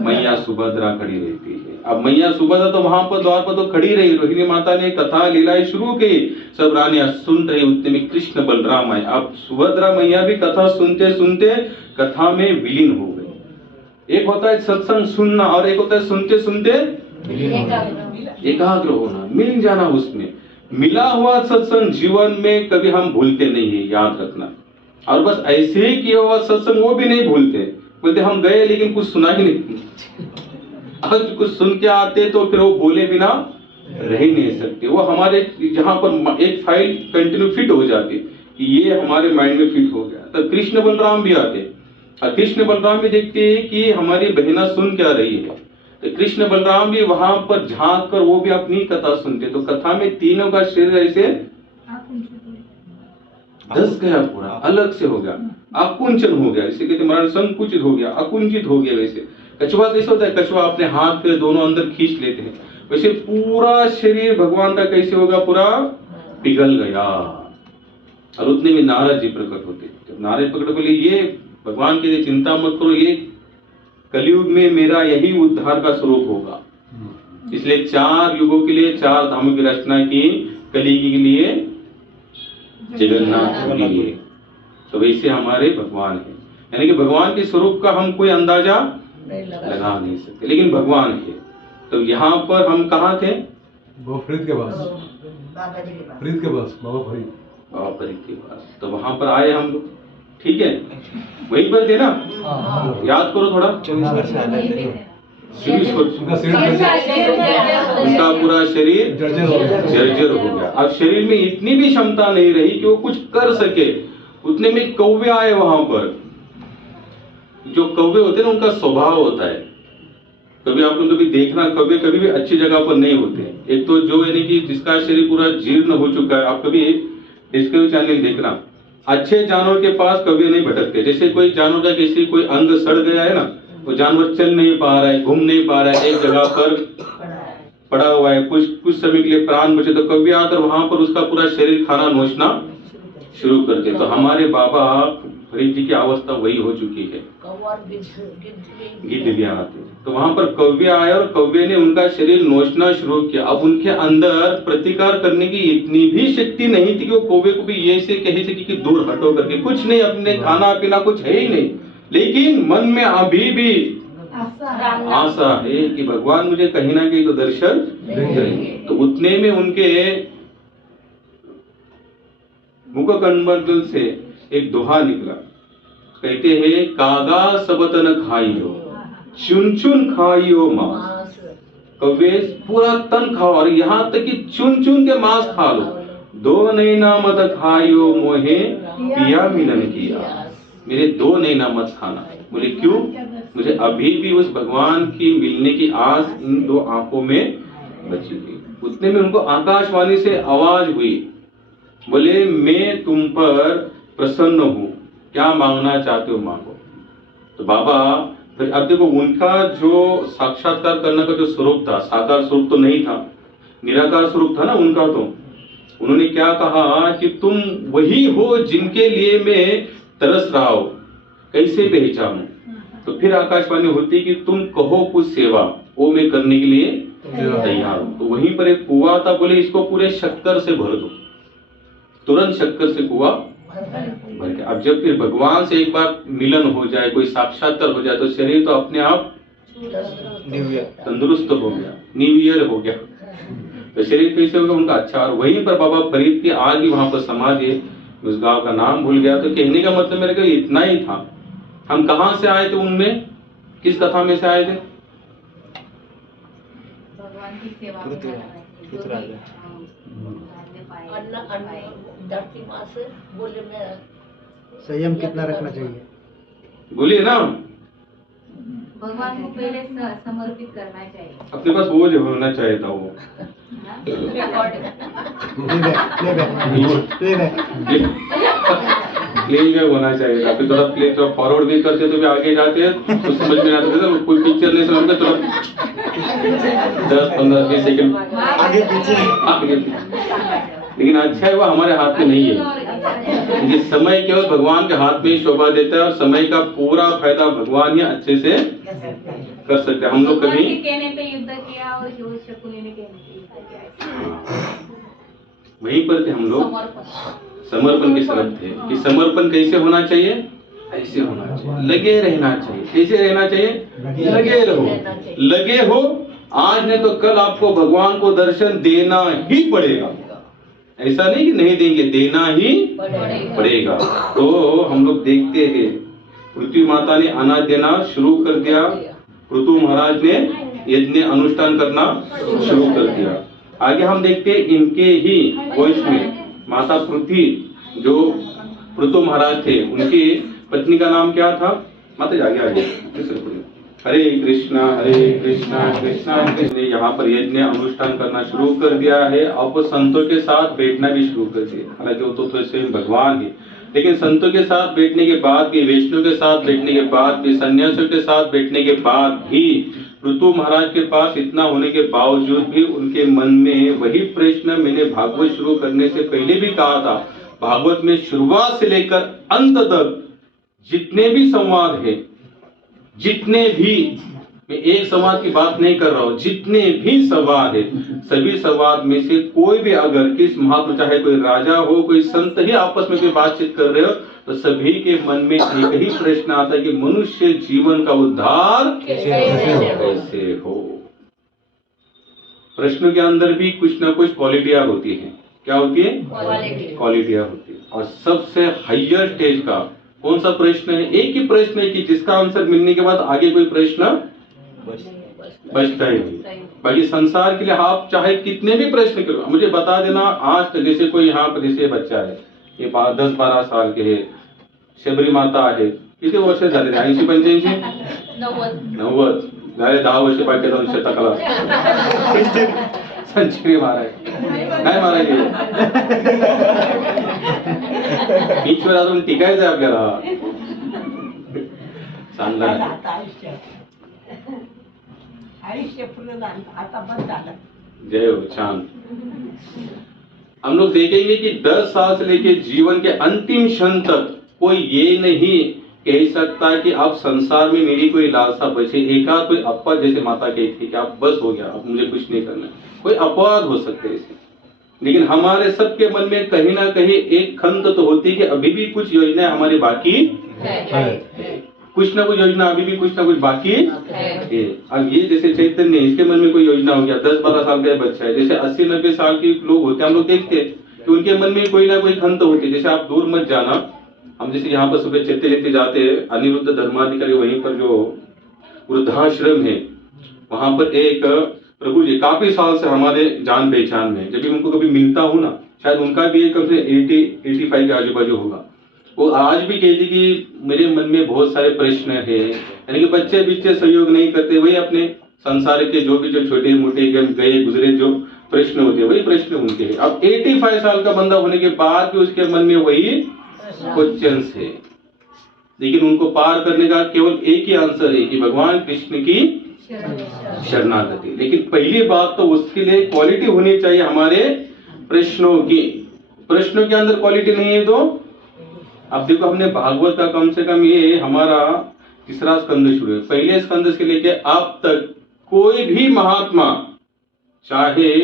मैया सुभद्रा खड़ी रहती है। अब मैया सुभद्रा तो वहां पर द्वार पर तो खड़ी रही, रोहिणी माता ने कथा लीलाएं शुरू की, सब रानियां सुन रही, उतने में कृष्ण बलराम आए। अब सुभद्रा मैया भी कथा सुनते सुनते कथा में विलीन हो गई। एक होता है सत्संग सुनना और एक होता है सुनते सुनते एकाग्र होना, मिल जाना उसमें। मिला हुआ सत्संग जीवन में कभी हम भूलते नहीं है, याद रखना। और बस ऐसे ही किया हुआ सत्संग वो भी नहीं भूलते, बोलते हम गए लेकिन कुछ सुना ही नहीं। आज कुछ सुन के आते तो फिर वो बोले बिना रह ही नहीं सकते। वो हमारे जहां पर एक फाइल कंटिन्यू फिट हो जाती कि ये हमारे माइंड में फिट हो गया। तब कृष्ण बलराम भी आते और कृष्ण बलराम भी देखते हैं कि हमारी बहना सुन क्या रही है, तो कृष्ण बलराम भी वहां पर झांक कर वो भी अपनी कथा सुनते। तो कथा में तीनों का शरीर ऐसे धस गया, पूरा अलग से हो गया, आकुंचन हो गया, इसे कहते मराठी संकुचित हो गया, आकुंचित हो गया। वैसे कछुआ कैसे होता है, कछुआ अपने हाथ पे दोनों अंदर खींच लेते हैं, वैसे पूरा शरीर भगवान का कैसे होगा, पूरा पिघल गया। और उतने में नारद जी प्रकट होते। जब नारद प्रकट बोले, ये भगवान के चिंता मत करो, ये कलयुग में मेरा यही उद्धार का स्वरूप होगा। इसलिए 4 युगों के लिए 4 धामों की रचना की, कलयुग के लिए, जगन्नाथ के लिए। तो वैसे हमारे भगवान है, यानी कि भगवान के स्वरूप का हम कोई अंदाजा लगा नहीं सकते, लेकिन भगवान है। तो यहाँ पर हम कहाँ थे, वो फरीद के पास, फरीद के पास, बाबा फरीद, बाबा फरीद के पास। तो वहां पर आए हम लोग, ठीक है, वहीं पर थे ना, याद करो थोड़ा, 24 वर्ष, उनका शरीर उनका पूरा शरीर जर्जर हो गया। अब शरीर में इतनी भी क्षमता नहीं रही कि वो कुछ कर सके। उतने में कौवे आए वहां पर। जो कौवे होते हैं ना, उनका स्वभाव होता है, कभी आप लोग कभी देखना, कौवे कभी भी अच्छी जगह पर नहीं होते। एक तो जो यानी कि जिसका शरीर पूरा जीर्ण हो चुका है, आप कभी डिस्कवरी चैनल देखना, अच्छे जानवर के पास कभी नहीं भटकते। जैसे कोई जानवर का किसी कोई अंग सड़ गया है ना, वो जानवर चल नहीं पा रहा है, घूम नहीं पा रहा है, एक जगह पर पड़ा हुआ है, कुछ समय के लिए प्राण बचे, तो कभी आकर वहां पर उसका पूरा शरीर खाना नोचना शुरू कर दे। तो हमारे बाबा फरीद जी की अवस्था वही हो चुकी है, गिद्ध भी आते। तो वहां पर कौवे आए और कौवे ने उनका शरीर नोचना शुरू किया। अब उनके अंदर प्रतिकार करने की इतनी भी शक्ति नहीं थी कि वो कौवे को भी ये से कहे सके कि दूर हटो करके, कुछ नहीं, अपने खाना पीना कुछ है ही नहीं, लेकिन मन में अभी भी आशा है कि भगवान मुझे कहीं ना कहीं तो दर्शन देंगे। तो उतने में उनके मुख कमंडल से एक दोहा निकला, कहते हैं, कागा सबत न खाइयो, चुन चुन खाइयो मांस। कौवे पूरा तन खाओ, और यहाँ तक कि चुन चुन के मांस खा लो। 2 नैना मत खाइयो मोहे पिया मिलन किया, मेरे 2 नैना मत खाना। बोले क्यों, मुझे अभी भी उस भगवान की मिलने की आस इन 2 आंखों में बची हुई। उतने में उनको आकाशवाणी से आवाज हुई, बोले मैं तुम पर प्रसन्न हूँ, क्या मांगना चाहते हो मांगो। तो बाबा फिर अब देखो, उनका जो साक्षात्कार करने का जो स्वरूप था, साकार स्वरूप तो नहीं था, निराकार स्वरूप था ना उनका। तो उन्होंने क्या कहा कि तुम वही हो जिनके लिए मैं तरस रहा हूं, कैसे पहचानूं। तो फिर आकाशवाणी होती कि तुम कहो कुछ सेवा, वो मैं करने के लिए तैयार हूं। तो वहीं पर एक कुआं था, बोले इसको पूरे शक्कर से भर दो। तुरंत शक्कर से कुआं भर गया। अब जब फिर भगवान से एक बार मिलन हो जाए, कोई साक्षात्कार हो जाए, तो शरीर तो अपने आप तंदुरुस्त हो गया, न्यू ईयर हो गया। तो शरीर कैसे होगा उनका अच्छा। और वहीं पर बाबा फरीद की आज भी वहां पर समाधि है, उस गांव का नाम भूल गया। तो कहने का मतलब मेरे को इतना ही था। हम कहाँ से आए थे, उनमें किस कथा में से आए थे, भगवान की सेवा में धरती माँ से बोले मैं संयम कितना रखना चाहिए, बोलिए ना। भगवान को पहले समर्पित करना चाहिए। अपने पास वो जो होना चाहिए था, वो प्लेन होना चाहिए था। फिर थोड़ा प्ले थोड़ा फॉरवर्ड भी करते तो भी आगे जाते हैं, तो समझ में आता था। कोई पिक्चर नहीं समझ में, थोड़ा 10-15-20 सेकंड आगे पीछे। लेकिन अच्छा है वो हमारे हाथ में नहीं है, क्योंकि समय केवल भगवान के हाथ में ही शोभा देता है, और समय का पूरा फायदा भगवान ही अच्छे से कर सकते हैं। हम लोग कभी कहने पे युद्ध किया और शकुनी ने कहने पे युद्ध किया, वहीं पर थे हम लोग। समर्पण के तरफ थे कि समर्पण कैसे होना चाहिए, ऐसे होना चाहिए, लगे रहना चाहिए। कैसे रहना चाहिए, लगे रहो, लगे हो। आज नहीं तो कल आपको भगवान को दर्शन देना ही पड़ेगा। ऐसा नहीं कि नहीं देंगे, देना ही पड़ेगा। तो हम लोग देखते हैं, पृथ्वी माता ने अनाज देना शुरू कर दिया, पृथु महाराज ने यज्ञ अनुष्ठान करना शुरू कर दिया। आगे हम देखते हैं इनके ही वंश में माता पृथ्वी, जो पृथु महाराज थे, उनकी पत्नी का नाम क्या था, माता जी आगे हरे कृष्णा कृष्णा कृष्ण। यहाँ पर यज्ञ अनुष्ठान करना शुरू कर दिया है। अब वो संतों के साथ बैठना भी शुरू कर दिया। हालांकि वो तो स्वयं भगवान है, लेकिन संतों के साथ बैठने के बाद भी, वैष्णव के साथ बैठने के बाद भी, सन्यासियों के साथ बैठने के बाद भी, ऋतु महाराज के पास इतना होने के बावजूद भी उनके मन में वही प्रश्न, मैंने भागवत शुरू करने से पहले भी कहा था, भागवत में शुरुआत से लेकर अंत तक जितने भी संवाद है, जितने भी, मैं एक संवाद की बात नहीं कर रहा हूं, जितने भी संवाद है, सभी संवाद में से कोई भी अगर किस महात्मा, चाहे कोई राजा हो, कोई संत ही आपस में कोई बातचीत कर रहे हो, तो सभी के मन में एक ही प्रश्न आता है कि मनुष्य जीवन का उद्धार कैसे हो। प्रश्नों के अंदर भी कुछ ना कुछ क्वालिटियां होती हैं। क्या होती है? क्वालिटियां होती है। और सबसे हाईयर स्टेज का कौन सा प्रश्न है? एक ही प्रश्न है कि जिसका आंसर मिलने के बाद आगे कोई प्रश्न बचता ही नहीं। बाकी संसार के लिए आप चाहे कितने भी प्रश्न करो, मुझे बता देना आज तक, जैसे कोई यहाँ पर जैसे बच्चा है, ये 10-12 साल के है, शबरी माता आहे, किती वर्ष झाले? 80-85 90 झाले, 10 वर्ष बाकी जाऊन शतकाला सेंचुरी माराय, काय मारायची? बीचवर अजून टिकायचंय आपल्याला, चांगला आहे। आयुष्य पूर्ण झालं, आता बंद झालं। जय हो, छान। हम लोग देखेंगे कि 10 साल से लेके जीवन के अंतिम क्षण तक कोई ये नहीं कह सकता कि अब संसार में मेरी कोई लालसा बचे। एकाध कोई अपवाद, जैसे माता कहती थी कि अब बस हो गया, अब मुझे कुछ नहीं करना, कोई अपवाद हो सकते हैं ऐसे, लेकिन हमारे सबके मन में कहीं ना कहीं एक खंत तो होती है कि अभी भी कुछ योजना हमारी बाकी है, कुछ ना कुछ योजना अभी भी कुछ ना कुछ बाकी है। अब ये जैसे चैतन्य, इसके मन में कोई योजना हो गया, 10-12 साल का बच्चा है, जैसे 80-90 साल के लोग होते हैं, हम लोग देखते हैं कि उनके मन में कोई ना कोई खंत होती है। जैसे आप दूर मत जाना, हम जैसे यहाँ पर सुबह चलते लेते जाते हैं, अनिरुद्ध धर्माधिकारी वहीं पर जो वृद्धाश्रम है, वहां पर एक प्रभु जी काफी साल से हमारे जान पहचान में, जब भी उनको कभी मिलता हूँ ना, शायद उनका भी एक 80-85 के आजू बाजू होगा, वो आज भी कहती कि मेरे मन में बहुत सारे प्रश्न है, यानी कि बच्चे बिच्चे सहयोग नहीं करते, वही अपने संसार के जो भी जो छोटे मोटे गए गुजरे जो प्रश्न होते हैं, वही प्रश्न उनके हैं। अब 85 साल का बंदा होने के बाद भी उसके मन में वही क्वेश्चंस है, लेकिन उनको पार करने का केवल एक ही आंसर है कि भगवान कृष्ण की शरणागति। लेकिन पहली बात तो उसके लिए क्वालिटी होनी चाहिए हमारे प्रश्नों की। प्रश्नों के अंदर क्वालिटी नहीं है तो अब देखो, हमने भागवत का कम से कम ये हमारा तीसरा स्कंद शुरू है, पहले स्कंद से लेके अब तक कोई भी महात्मा, चाहे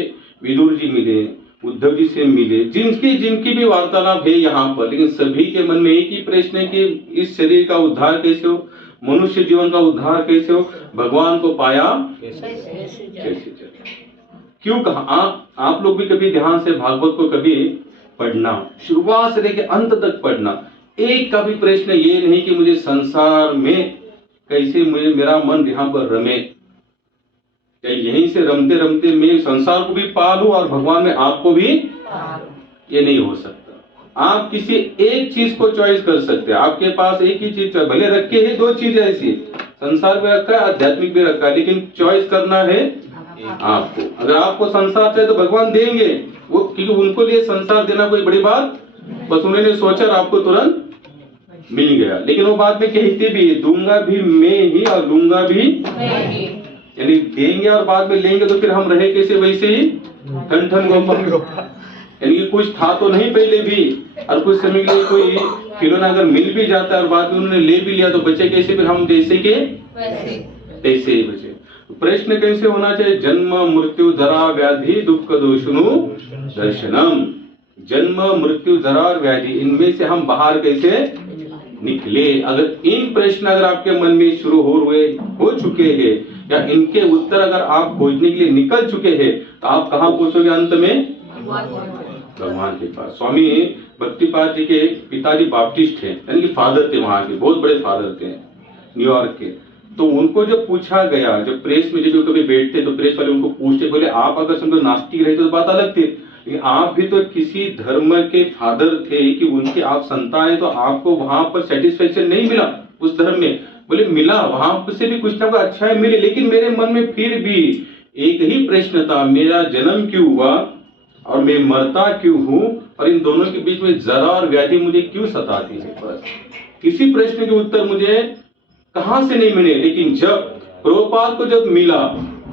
विदुर जी मिले, उद्धव जी से मिले, जिनकी भी वार्तालाप है यहाँ पर, लेकिन सभी के मन में एक ही प्रश्न है कि इस शरीर का उद्धार कैसे हो, मनुष्य जीवन का उद्धार कैसे हो, भगवान को पाया कैसे चले। क्यों कहा? आप लोग भी कभी ध्यान से भागवत को कभी पढ़ना, शुरुआत से लेकर अंत तक पढ़ना। एक का भी प्रश्न ये नहीं कि मुझे संसार में कैसे मेरा मन यहाँ पर रमे, या यहीं से रमते रमते मैं संसार को भी पालूं और भगवान में आपको भी, ये नहीं हो सकता। आप किसी एक चीज को चॉइस कर सकते हैं, आपके पास एक ही चीज, भले रखे है 2 चीजें ऐसी, संसार भी रखा है, आध्यात्मिक भी रखा है, लेकिन चॉइस करना है आपको। अगर आपको संसार चाहिए तो भगवान देंगे वो, क्योंकि उनको लिए संसार देना कोई बड़ी बात, बस उन्होंने सोचा और आपको तुरंत मिल गया। लेकिन वो बाद में कहते भी, दूंगा भी मैं ही और लूंगा भी, यानी देंगे और बाद में लेंगे, तो फिर हम रहे कैसे? वैसे ही ठन ठन गोपाल, यानी कि कुछ था तो नहीं पहले भी, और कुछ समय के लिए कोई खिलौना अगर मिल भी जाता है और बाद में उन्होंने ले भी लिया, तो बचे कैसे? फिर हम जैसे के तैसे ही बचे। प्रश्न कैसे होना चाहिए? जन्म मृत्यु जरा व्याधि दुख दोषनु दर्शनम। जन्म मृत्यु जरा और व्याधि, इनमें से हम बाहर कैसे निकले? अगर इन प्रश्न अगर आपके मन में शुरू हो चुके हैं, या इनके उत्तर अगर आप खोजने के लिए निकल चुके हैं, तो आप कहाँ पहुंचोगे अंत में? भगवान के पास। स्वामी भक्तिपाद जी के पिताजी बाप्टिस्ट हैं, यानी कि फादर थे, वहां के बहुत बड़े फादर थे न्यूयॉर्क के। तो उनको जब पूछा गया, जब प्रेस में जब कभी बैठते तो प्रेस वाले उनको पूछते, बोले आप अगर समझो नास्तिक रहते तो बात अलग थी, लेकिन आप भी तो किसी धर्म के फादर थे कि उनके आप संतान है, तो आपको वहां पर सेटिस्फेक्शन नहीं मिला उस धर्म में, बोले मिला, वहां से भी कुछ ना कुछ अच्छा है मिले, लेकिन मेरे मन में फिर भी एक ही प्रश्न था, मेरा जन्म क्यों हुआ और मैं मरता क्यों हूं, और इन दोनों के बीच में जरा और व्याधि मुझे क्यों सताती है। बस इसी प्रश्न के उत्तर मुझे कहां से नहीं मिले, लेकिन जब प्रभुपाद को जब मिला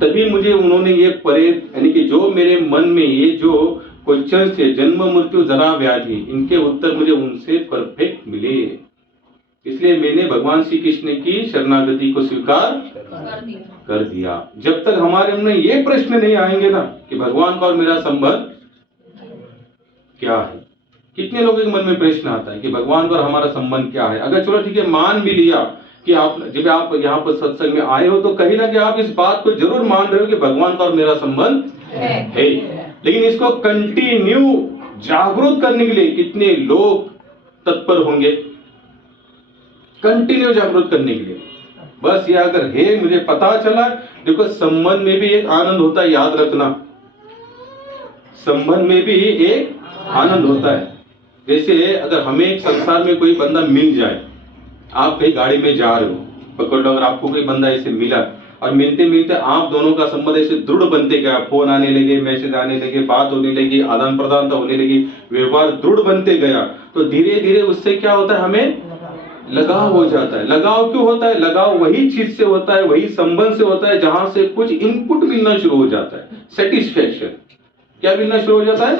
तभी मुझे उन्होंने ये यानी कि जो मेरे मन में ये जो क्वेश्चन थे, जन्म मृत्यु जरा व्याधि, इनके उत्तर मुझे उनसे परफेक्ट मिले। इसलिए मैंने भगवान श्री कृष्ण की शरणागति को स्वीकार कर दिया। जब तक हमारे मन में ये प्रश्न नहीं आएंगे ना कि भगवान का और मेरा संबंध क्या है। कितने लोगों के मन में प्रश्न आता है कि भगवान का और हमारा संबंध क्या है। अगर चलो ठीक है, मान भी लिया कि आप जब आप यहाँ पर सत्संग में आए हो तो कहीं ना कहीं आप इस बात को जरूर मान रहे हो कि भगवान का और मेरा संबंध है, लेकिन इसको कंटिन्यू जागरूक करने के लिए कितने लोग तत्पर होंगे, कंटिन्यू जागरूक करने के लिए। बस ये अगर है, मुझे पता चला, देखो संबंध में भी एक आनंद होता है, याद रखना, संबंध में भी एक आनंद होता है। जैसे अगर हमें एक संसार में कोई बंदा मिल जाए, आप कहीं गाड़ी में जा रहे हो, पकड़ लो, अगर आपको कोई बंदा ऐसे मिला और मिलते मिलते आप दोनों का संबंध ऐसे दृढ़ बनते गया, फोन आने लगे, मैसेज आने लगे, बात होने लगी, आदान प्रदान होने लगी, व्यवहार दृढ़ बनते गया, तो धीरे धीरे उससे क्या होता है, हमें लगाव हो जाता है। लगाव क्यों होता है? लगाव वही चीज से होता है, वही संबंध से होता है जहां से कुछ इनपुट मिलना शुरू हो जाता है, सेटिस्फेक्शन। क्या मिलना शुरू हो जाता है?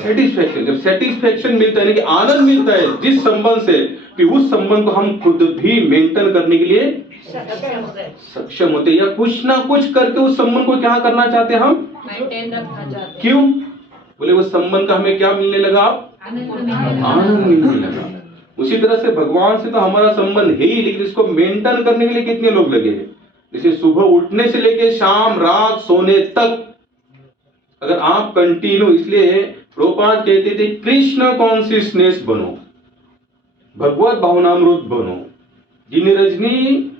सेटिस्फेक्शन। जब सेटिस्फेक्शन मिलता है, यानी कि आनंद मिलता है जिस संबंध से, कि उस संबंध को हम खुद भी मेंटेन करने के लिए सक्षम होते हैं, या कुछ ना कुछ करके उस संबंध को क्या करना चाहते हैं, हम मेंटेन रखना चाहते हैं। क्यों? बोले उस संबंध का हमें क्या मिलने लगा? आनंद मिलने लगा। उसी तरह से भगवान से तो हमारा संबंध है ही, लेकिन इसको मेंटेन करने के लिए कितने लोग लगे हैं। जैसे सुबह उठने से लेके शाम रात सोने तक अगर आप कंटिन्यू, इसलिए प्रभुपाद कहते थे कृष्ण कॉन्शियसनेस बनो, भगवत भावनामृत बनो, जिन रजनी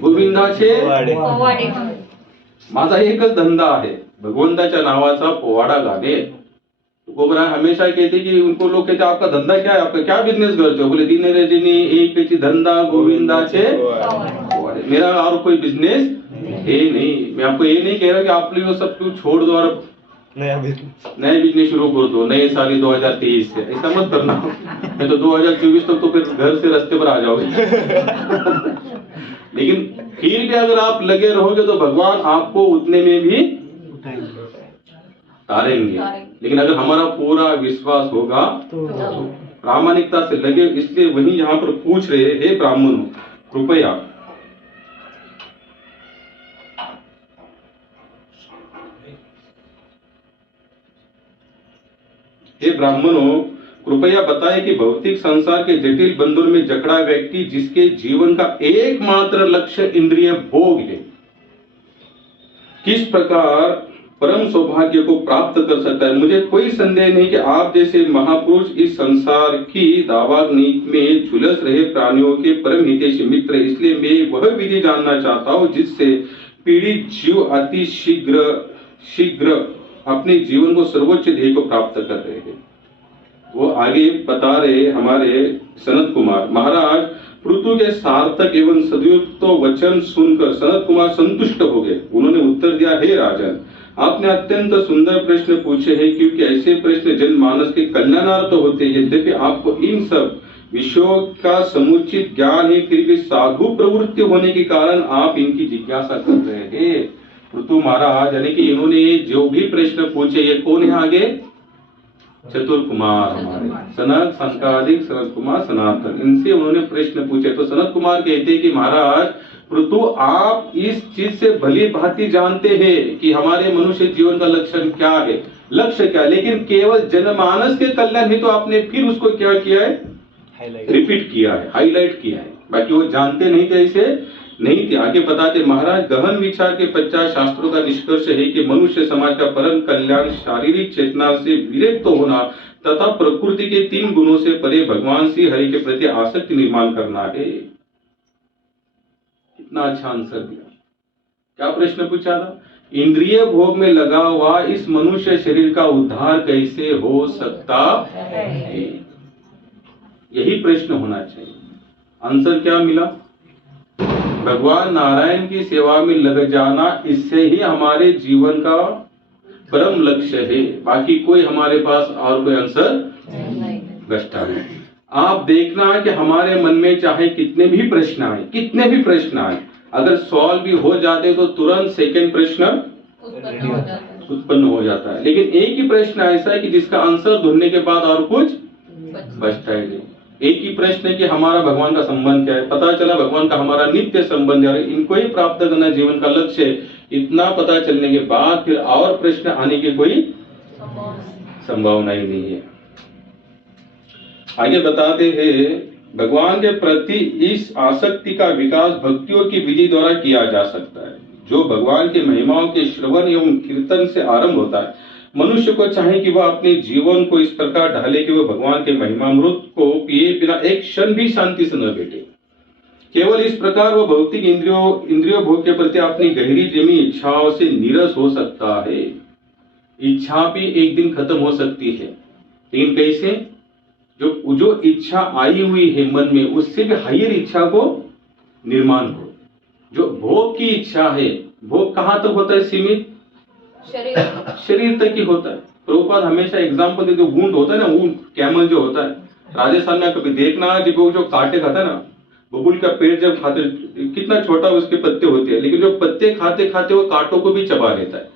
गोविंदाचे माझा एकच धंदा आहे, भगवंताच्या नावाचा पोवाडा गाणे। गोबरा हमेशा कहते कि उनको लोग कहते आपका धंधा क्या है, आपका क्या बिजनेस करते हो? बोले दिन रजनी एक ही धंधा गोविंदाचे पोवाडे, मेरा और कोई बिजनेस है नहीं। मैं आपको ये नहीं कह रहा कि आप लोग सब कुछ छोड़ दो और नया बिजनेस शुरू कर दो नए साल 2023 से, ऐसा मत करना। नहीं तो 2024 तक तो फिर घर से रास्ते पर आ जाओगे। लेकिन फिर भी अगर आप लगे रहोगे तो भगवान आपको उतने में भी तारेंगे। लेकिन अगर हमारा पूरा विश्वास होगा तो प्रामाणिकता से लगे। इसलिए वही यहाँ पर पूछ रहे, हे ब्राह्मणों कृपया बताएं कि भौतिक संसार के जटिल बंधन में जकड़ा व्यक्ति जिसके जीवन का एकमात्र लक्ष्य इंद्रिय भोग है, किस प्रकार परम सौभाग्य को प्राप्त कर सकता है। मुझे कोई संदेह नहीं कि आप जैसे महापुरुष इस संसार की दावाग्नि में झुलस रहे प्राणियों के परम हितैषी मित्र, इसलिए मैं वह विधि जानना चाहता हूँ जिससे पीड़ित जीव अति शीघ्र अपने जीवन को सर्वोच्च ध्येय को प्राप्त कर रहे हैं। वो आगे बता रहे हमारे सनत कुमार महाराज, पृथु के सार्थक एवं सदयुक्त वचन सुनकर सनत कुमार संतुष्ट हो गए। उन्होंने उत्तर दिया, हे राजन, आपने अत्यंत सुंदर प्रश्न पूछे हैं, क्योंकि ऐसे प्रश्न जनमानस के कल्याणार्थ होते हैं। यद्यपि आपको इन सब विषयों का समुचित ज्ञान है, फिर भी साधु प्रवृत्ति होने के कारण आप इनकी जिज्ञासा कर रहे हैं। पृथु महाराज यानी कि इन्होंने जो भी प्रश्न पूछे, ये कौन है आगे? चतुर कुमार, हमारे सनत संकादिक सनत कुमार सनातन, इनसे उन्होंने प्रश्न पूछे। तो सनत कुमार कहते हैं कि महाराज पृथु, आप इस चीज से भली भांति जानते हैं कि हमारे मनुष्य जीवन का लक्षण क्या है, लक्ष्य क्या, लेकिन केवल जनमानस के कल्याण ही तो आपने फिर उसको क्या किया है, रिपीट किया है, हाईलाइट किया है। बाकी वो जानते नहीं थे, ऐसे नहीं थे। आगे बताते महाराज, गहन विचार के पश्चात शास्त्रों का निष्कर्ष है कि मनुष्य समाज का परम कल्याण शारीरिक चेतना से विरक्त होना तथा प्रकृति के 3 गुणों से परे भगवान श्री हरि के प्रति आसक्ति निर्माण करना है। कितना अच्छा आंसर दिया। क्या प्रश्न पूछा था? इंद्रिय भोग में लगा हुआ इस मनुष्य शरीर का उद्धार कैसे हो सकता है, यही प्रश्न होना चाहिए। आंसर क्या मिला? भगवान नारायण की सेवा में लग जाना, इससे ही हमारे जीवन का परम लक्ष्य है। बाकी कोई हमारे पास और कोई आंसर घटता नहीं। आप देखना कि हमारे मन में चाहे कितने भी प्रश्न आए, अगर सॉल्व भी हो जाते तो तुरंत सेकंड प्रश्न उत्पन्न हो जाता है। लेकिन एक ही प्रश्न ऐसा है कि जिसका आंसर ढूंढने के बाद और कुछ बचता ही नहीं। एक ही प्रश्न है कि हमारा भगवान का संबंध क्या है, पता चला भगवान का हमारा नित्य संबंध है, इनको ही प्राप्त करना जीवन का लक्ष्य है। इतना पता चलने के बाद फिर और प्रश्न आने की कोई संभावना ही नहीं है। आगे बताते हैं, भगवान के प्रति इस आसक्ति का विकास भक्तियों की विधि द्वारा किया जा सकता है, जो भगवान की महिमाओं के श्रवण एवं कीर्तन से आरंभ होता है। मनुष्य को चाहे कि वह अपने जीवन को इस प्रकार ढाले कि वह भगवान के महिमामृत को पिए बिना एक क्षण भी शांति से न बैठे। केवल इस प्रकार वह भौतिक इंद्रियों भोग के प्रति अपनी गहरी जमी इच्छाओं से नीरस हो सकता है। इच्छा भी एक दिन खत्म हो सकती है, लेकिन कैसे? जो इच्छा आई हुई है मन में, उससे भी हायर इच्छा को निर्माण करो। जो भोग की इच्छा है, भोग कहाँ तक होता है? सीमित शरीर तक ही होता है। प्रभुपाद हमेशा एग्जाम्पल देते, ऊंट होता है ना, ऊंट कैमल जो होता है, राजस्थान में कभी देखना, जब वो जो काटे खाता है ना, बबूल का पेड़ जब खाते, कितना छोटा उसके पत्ते होते हैं, लेकिन जो पत्ते खाते खाते वो कांटों को भी चबा लेता है।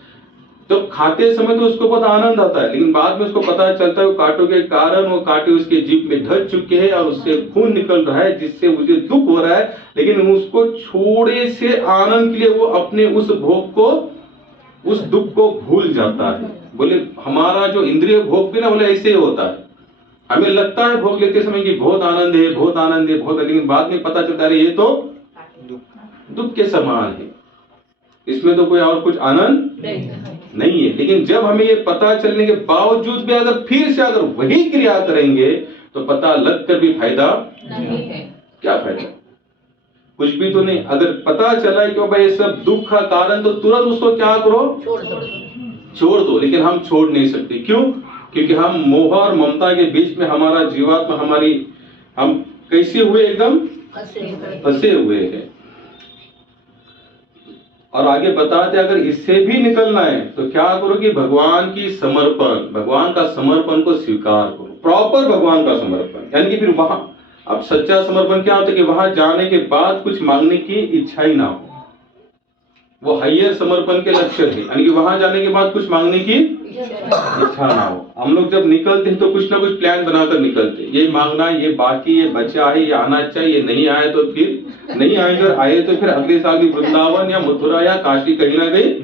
तो खाते समय तो उसको बहुत आनंद आता है, लेकिन बाद में उसको पता चलता है वो कांटों के कारण वो कांटे उसके जीभ में ढस चुके हैं और उससे खून निकल रहा है, जिससे मुझे दुख हो रहा है। लेकिन उसको छोड़े से आनंद के लिए वो अपने उस भोग को, उस दुख को भूल जाता है। बोले हमारा जो इंद्रिय भोग भी ना, बोले ऐसे ही होता है। हमें लगता है भोग लेते समय कि बहुत आनंद है, बहुत आनंद है, बहुत है, लेकिन बाद में पता चलता है ये तो दुख के समान है, इसमें तो कोई और कुछ आनंद नहीं है। लेकिन जब हमें ये पता चलने के बावजूद भी अगर फिर से अगर वही क्रिया करेंगे तो पता लगकर भी फायदा नहीं है। क्या फायदा? कुछ भी तो नहीं। अगर पता चला कि भाई ये सब दुख का कारण, तो तुरंत उसको क्या करो? छोड़ दो। लेकिन हम छोड़ नहीं सकते। क्यों? क्योंकि हम मोह और ममता के बीच में हमारा जीवात्मा, हम कैसे हुए? एकदम फंसे हुए हैं। और आगे बताते, अगर इससे भी निकलना है तो क्या करो कि भगवान का समर्पण को स्वीकार करो, प्रॉपर भगवान का समर्पण। यानी कि फिर वहां, अब सच्चा समर्पण क्या होता है कि वहां जाने के बाद कुछ मांगने की इच्छा ही ना हो, वो हायर समर्पण के लक्ष्य है। यानी कि वहां जाने के बाद कुछ मांगने की इच्छा ना हो। हम लोग जब निकलते हैं तो कुछ ना कुछ प्लान बनाकर निकलते हैं, ये मांगना, ये बाकी, ये बचा है, ये आना चाहिए, नहीं आए तो फिर नहीं आएंगे, आए तो फिर अगले साल भी वृंदावन या मथुरा या काशी कहीं ना कहीं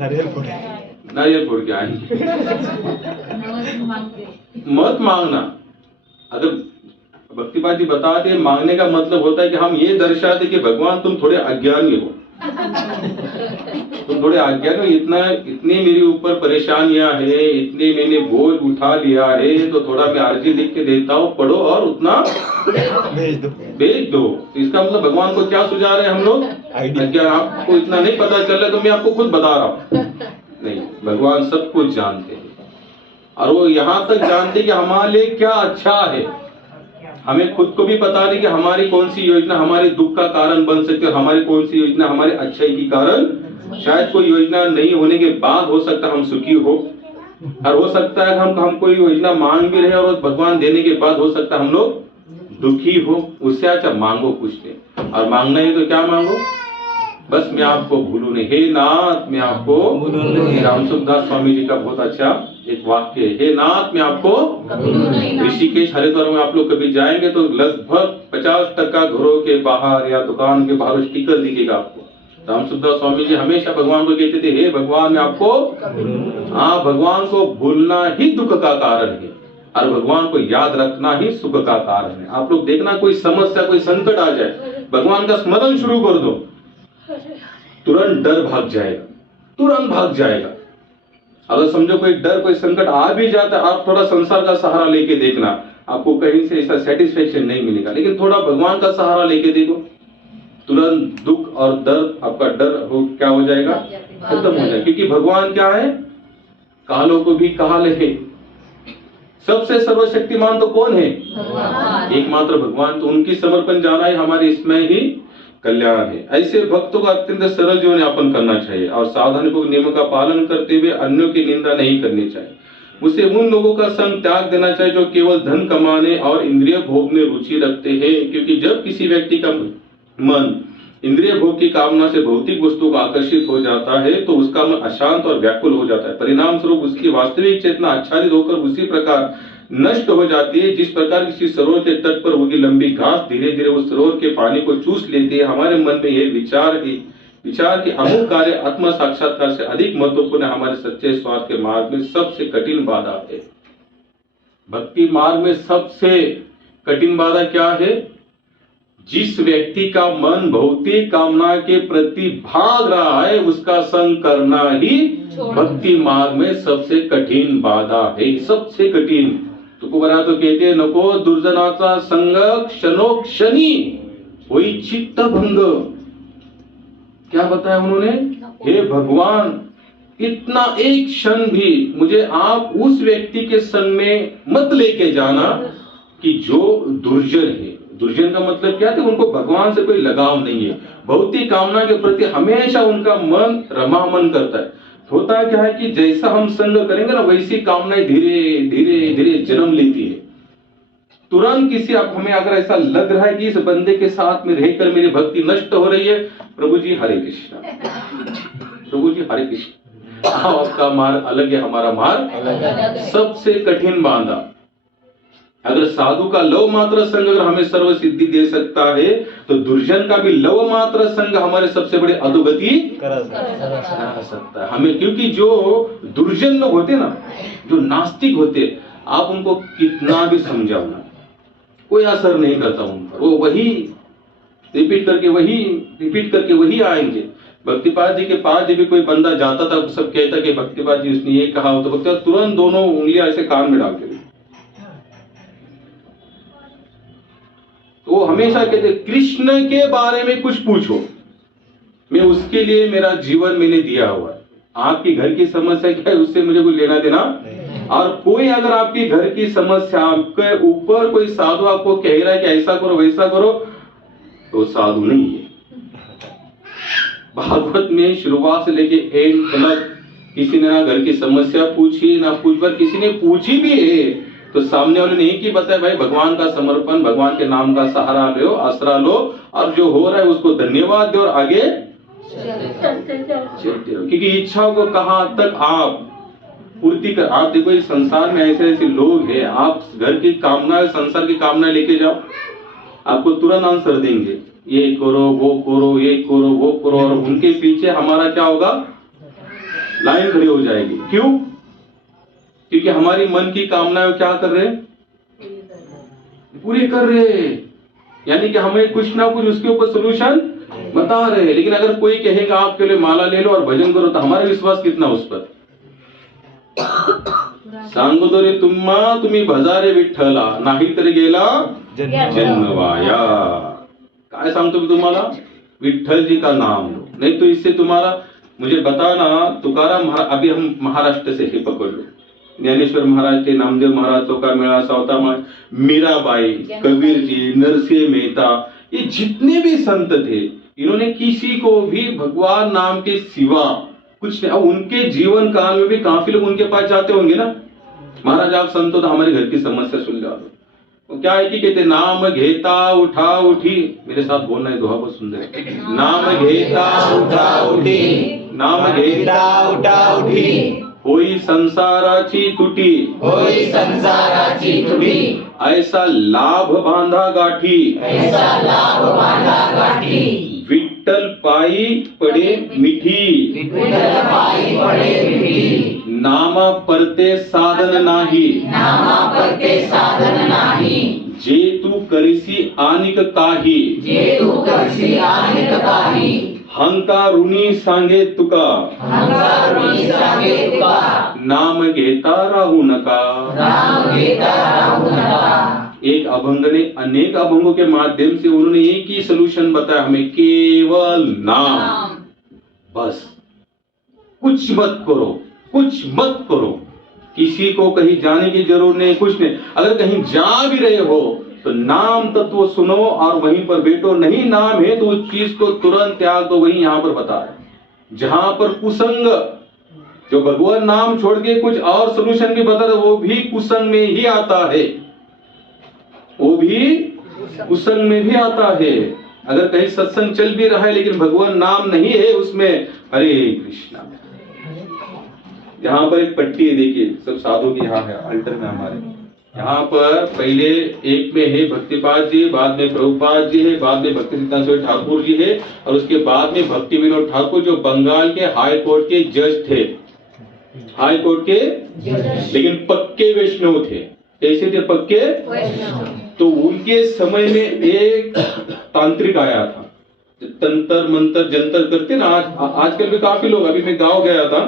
नारियल फोड़ के आएंगे। मत मांगना। अगर भक्तिपाद जी बताते हैं, मांगने का मतलब होता है कि हम ये दर्शाते कि भगवान तुम थोड़े अज्ञानी हो, तुम थोड़े अज्ञानी हो, इतनी मेरे ऊपर परेशानियां है, इतने मैंने बोझ उठा लिया है, तो थोड़ा मैं अर्जी लिख के देता हूँ, पढ़ो और उतना भेज दो। तो इसका मतलब भगवान को क्या सुझा रहे हैं हम लोग? अज्ञान। आपको इतना नहीं पता चल रहा तो मैं आपको खुद बता रहा हूँ। नहीं, भगवान सब कुछ जानते हैं, और वो यहाँ तक जानते कि हमारे लिए क्या अच्छा है। हमें खुद को भी पता नहीं कि हमारी कौन सी योजना हमारे दुख का कारण बन सकती है, हमारी कौन सी योजना हमारे अच्छाई की कारण। शायद कोई योजना नहीं होने के बाद हो सकता है हम सुखी हो, और हो सकता है हम कोई योजना मांग भी रहे और भगवान देने के बाद हो सकता है हम लोग दुखी हो। उससे अच्छा मांगो कुछ नहीं, और मांगना ही तो क्या मांगो? बस मैं आपको भूलूं नहीं, हे नाथ मैं आपको रामसुखदास स्वामी जी का बहुत अच्छा एक वाक्य है, हे नाथ मैं आपको। ऋषिकेश हरिद्वार में आप लोग कभी जाएंगे तो लगभग 50% घरों के बाहर या दुकान के बाहर स्टिकर दिखेगा आपको। रामसुखदास स्वामी जी हमेशा भगवान को कहते थे, हे भगवान मैं आपको। हाँ, भगवान को भूलना ही दुख का कारण है, और भगवान को याद रखना ही सुख का कारण है। आप लोग देखना, कोई समस्या, कोई संकट आ जाए, भगवान का स्मरण शुरू कर दो, तुरंत डर भाग जाएगा, तुरंत भाग जाएगा। अगर समझो कोई डर, कोई संकट आ भी जाता है, आप थोड़ा संसार का सहारा लेके देखना, आपको कहीं से ऐसा सेटिस्फेक्शन नहीं मिलेगा। लेकिन थोड़ा भगवान का सहारा लेके देखो, तुरंत दुख और दर्द, आपका डर हो क्या हो जाएगा? खत्म हो जाएगा। क्योंकि भगवान क्या है? कालों को भी काल है, सबसे सर्वशक्तिमान तो कौन है? भगवान। एकमात्र भगवान। तो उनकी समर्पण जाना ही हमारे इसमें ही कल्याण है। ऐसे भक्तों का अत्यंत सरल जीवन यापन करना चाहिए और सावधानी पूर्वक नियमों का पालन करते हुए अन्यों की निंदा नहीं करनी चाहिए। उसे उन लोगों का संग त्याग देना चाहिए जो केवल धन कमाने और इंद्रिय भोग में रुचि रखते हैं, क्योंकि जब किसी व्यक्ति का मन इंद्रिय भोग की कामना से भौतिक वस्तु को आकर्षित हो जाता है तो उसका मन अशांत और व्याकुल हो जाता है। परिणाम स्वरूप उसकी वास्तविक चेतना आच्छादित होकर उसी प्रकार नष्ट हो जाती है जिस प्रकार किसी सरोवर के तट पर उगी लंबी घास धीरे धीरे उस सरोवर के पानी को चूस लेती है। हमारे मन में यह विचार कि अमुक कार्य आत्म साक्षात्कार से अधिक महत्वपूर्ण है, हमारे सच्चे स्वार्थ के मार्ग में सबसे कठिन बाधा है। भक्ति मार्ग में सबसे कठिन बाधा क्या है? जिस व्यक्ति का मन भौतिक कामना के प्रति भाग रहा है उसका संग करना ही भक्ति मार्ग में सबसे कठिन बाधा है, सबसे कठिन। तुकोबरा तो कहते नको दुर्जनाचा संग क्षणोक्षणी होई चित्त भंग। क्या बताया उन्होंने? हे भगवान, इतना एक क्षण भी मुझे आप उस व्यक्ति के संग में मत लेके जाना कि जो दुर्जन है। दुर्जन का मतलब क्या था? उनको भगवान से कोई लगाव नहीं है, भौतिक कामना के प्रति हमेशा उनका मन रमामन करता है। होता क्या है कि जैसा हम संग करेंगे ना वैसी कामनाएं धीरे धीरे धीरे जन्म लेती है। तुरंत किसी अब हमें अगर ऐसा लग रहा है कि इस बंदे के साथ में रहकर मेरी भक्ति नष्ट हो रही है, प्रभु जी हरे कृष्णा, प्रभु जी हरे कृष्णा। आपका मार्ग अलग है, हमारा मार्ग अलग है। सबसे कठिन बांधा। अगर साधु का लव मात्र संग अगर हमें सर्व सिद्धि दे सकता है तो दुर्जन का भी लव मात्र संग हमारे सबसे बड़े अधोगति करा सकता है हमें। क्योंकि जो दुर्जन लोग होते ना, जो नास्तिक होते, आप उनको कितना भी समझाओ ना, कोई असर नहीं करता उन पर। वो वही रिपीट करके वही आएंगे। भक्तिपाद जी के पास जब भी कोई बंदा जाता था, सब कहता कि भक्तिपाद जी उसने ये कहा, तो भक्तिपाद तुरंत दोनों उंगलियां ऐसे कान में डालते थे। तो वो हमेशा कहते कृष्ण के बारे में कुछ पूछो, मैं उसके लिए मेरा जीवन मैंने दिया हुआ है। आपकी घर की समस्या क्या है उससे मुझे कुछ लेना देना। और कोई अगर आपकी घर की समस्या आपके ऊपर कोई साधु आपको कह रहा है कि ऐसा करो वैसा करो, तो साधु नहीं है। भागवत में शुरुआत से लेके एंड तक किसी ने ना घर की समस्या पूछी ना पूछ, पर किसी ने पूछी भी है तो सामने वाले ने एक ही बताया, भाई भगवान का समर्पण, भगवान के नाम का सहारा लो, आसरा लो, और जो हो रहा है उसको धन्यवाद दो और आगे चलते रहो। क्योंकि इच्छाओं को कहां तक आप पूर्ति कर। आप देखो इस संसार में ऐसे ऐसे लोग हैं, आप घर की कामना, संसार की कामना लेके जाओ, आपको तुरंत आंसर देंगे, ये करो वो करो, ये करो वो करो, और उनके पीछे हमारा क्या होगा? लाइन खड़ी हो जाएगी। क्यों? क्योंकि हमारी मन की कामनाएं क्या कर रहे हैं? पूरी कर रहे, यानी कि हमें कुछ ना कुछ उसके ऊपर सोल्यूशन बता रहे। लेकिन अगर कोई कहेगा आपके लिए माला ले लो और भजन करो, तो हमारा विश्वास कितना उस पर? सांगतो रे तुम्ही भजारे विठ्ठला, नाही तर गेला जन्मवाया। काय सांगतो मी तुम्हाला? विठ्ठल जी का नाम लो, नहीं तो इससे तुम्हारा, मुझे बताना, तुकाराम महाराज, अभी हम महाराष्ट्र से ही पकड़ लो, ज्ञानेश्वर महाराज थे, नामदेव महाराजों का मेला, सावता मीराबाई, कबीर जी, नरसिंह मेहता, ये जितने भी संत थे, इन्होंने किसी को भी भगवान नाम के सिवा कुछ नहीं। अब उनके जीवन काल में भी काफी लोग उनके पास जाते होंगे ना, महाराज आप संत हो तो हमारे घर की समस्या सुन लो। तो क्या है कि कहते नाम घेता उठा उठी, मेरे साथ बोलना है, दोहा बहुत सुंदर है। नाम घेता उठा उठी, नाम घेता उठा उठी, होई संसाराची तुटी, होई संसाराची तुटी, ऐसा लाभ बांधा गाठी, ऐसा लाभ बांधा गाठी, विठ्ठल पायी पडे मिठी, विठ्ठल पायी पडे मिठी, नामा परते साधन नाही, नामा परते साधन नाही, जे तू करसी आनिक काही, जे तू करसी आनिक काही, हंकारुनी सांगे तुका, हंकारुनी सांगे तुका, नाम घेता राहू नका, नाम घेता राहू नका। एक अभंग ने अनेक अभंगों के माध्यम से उन्होंने एक ही सलूशन बताया हमें, केवल नाम, बस कुछ मत करो, कुछ मत करो। किसी को कहीं जाने की जरूरत नहीं, कुछ नहीं। अगर कहीं जा भी रहे हो तो नाम तत्व सुनो और वहीं पर बैठो। नहीं नाम है तो उस चीज को तुरंत त्याग दो। वही यहाँ पर बता रहे, जहां पर कुसंग, जो भगवान नाम छोड़ के कुछ और सोल्यूशन भी बता रहे, वो भी कुसंग में ही आता है, वो भी कुसंग में भी आता है। अगर कहीं सत्संग चल भी रहा है लेकिन भगवान नाम नहीं है उसमें, हरे कृष्णा। यहाँ पर एक पट्टी है, देखिए सब साधु की यहाँ है, अल्टर में हमारे यहाँ पर पहले एक में है भक्तिपाद जी, बाद में प्रभुपाद जी है, बाद में भक्ति सिद्धांत स्वामी ठाकुर जी है, और उसके बाद में भक्ति विनोद ठाकुर जो बंगाल के हाई कोर्ट के जज थे, हाई कोर्ट के, लेकिन पक्के वैष्णव थे। कैसे थे पक्के? तो उनके समय में एक तांत्रिक आया था, तंत्र मंत्र जंतर करते ना, आजकल भी काफी लोग, अभी मैं गांव गया था,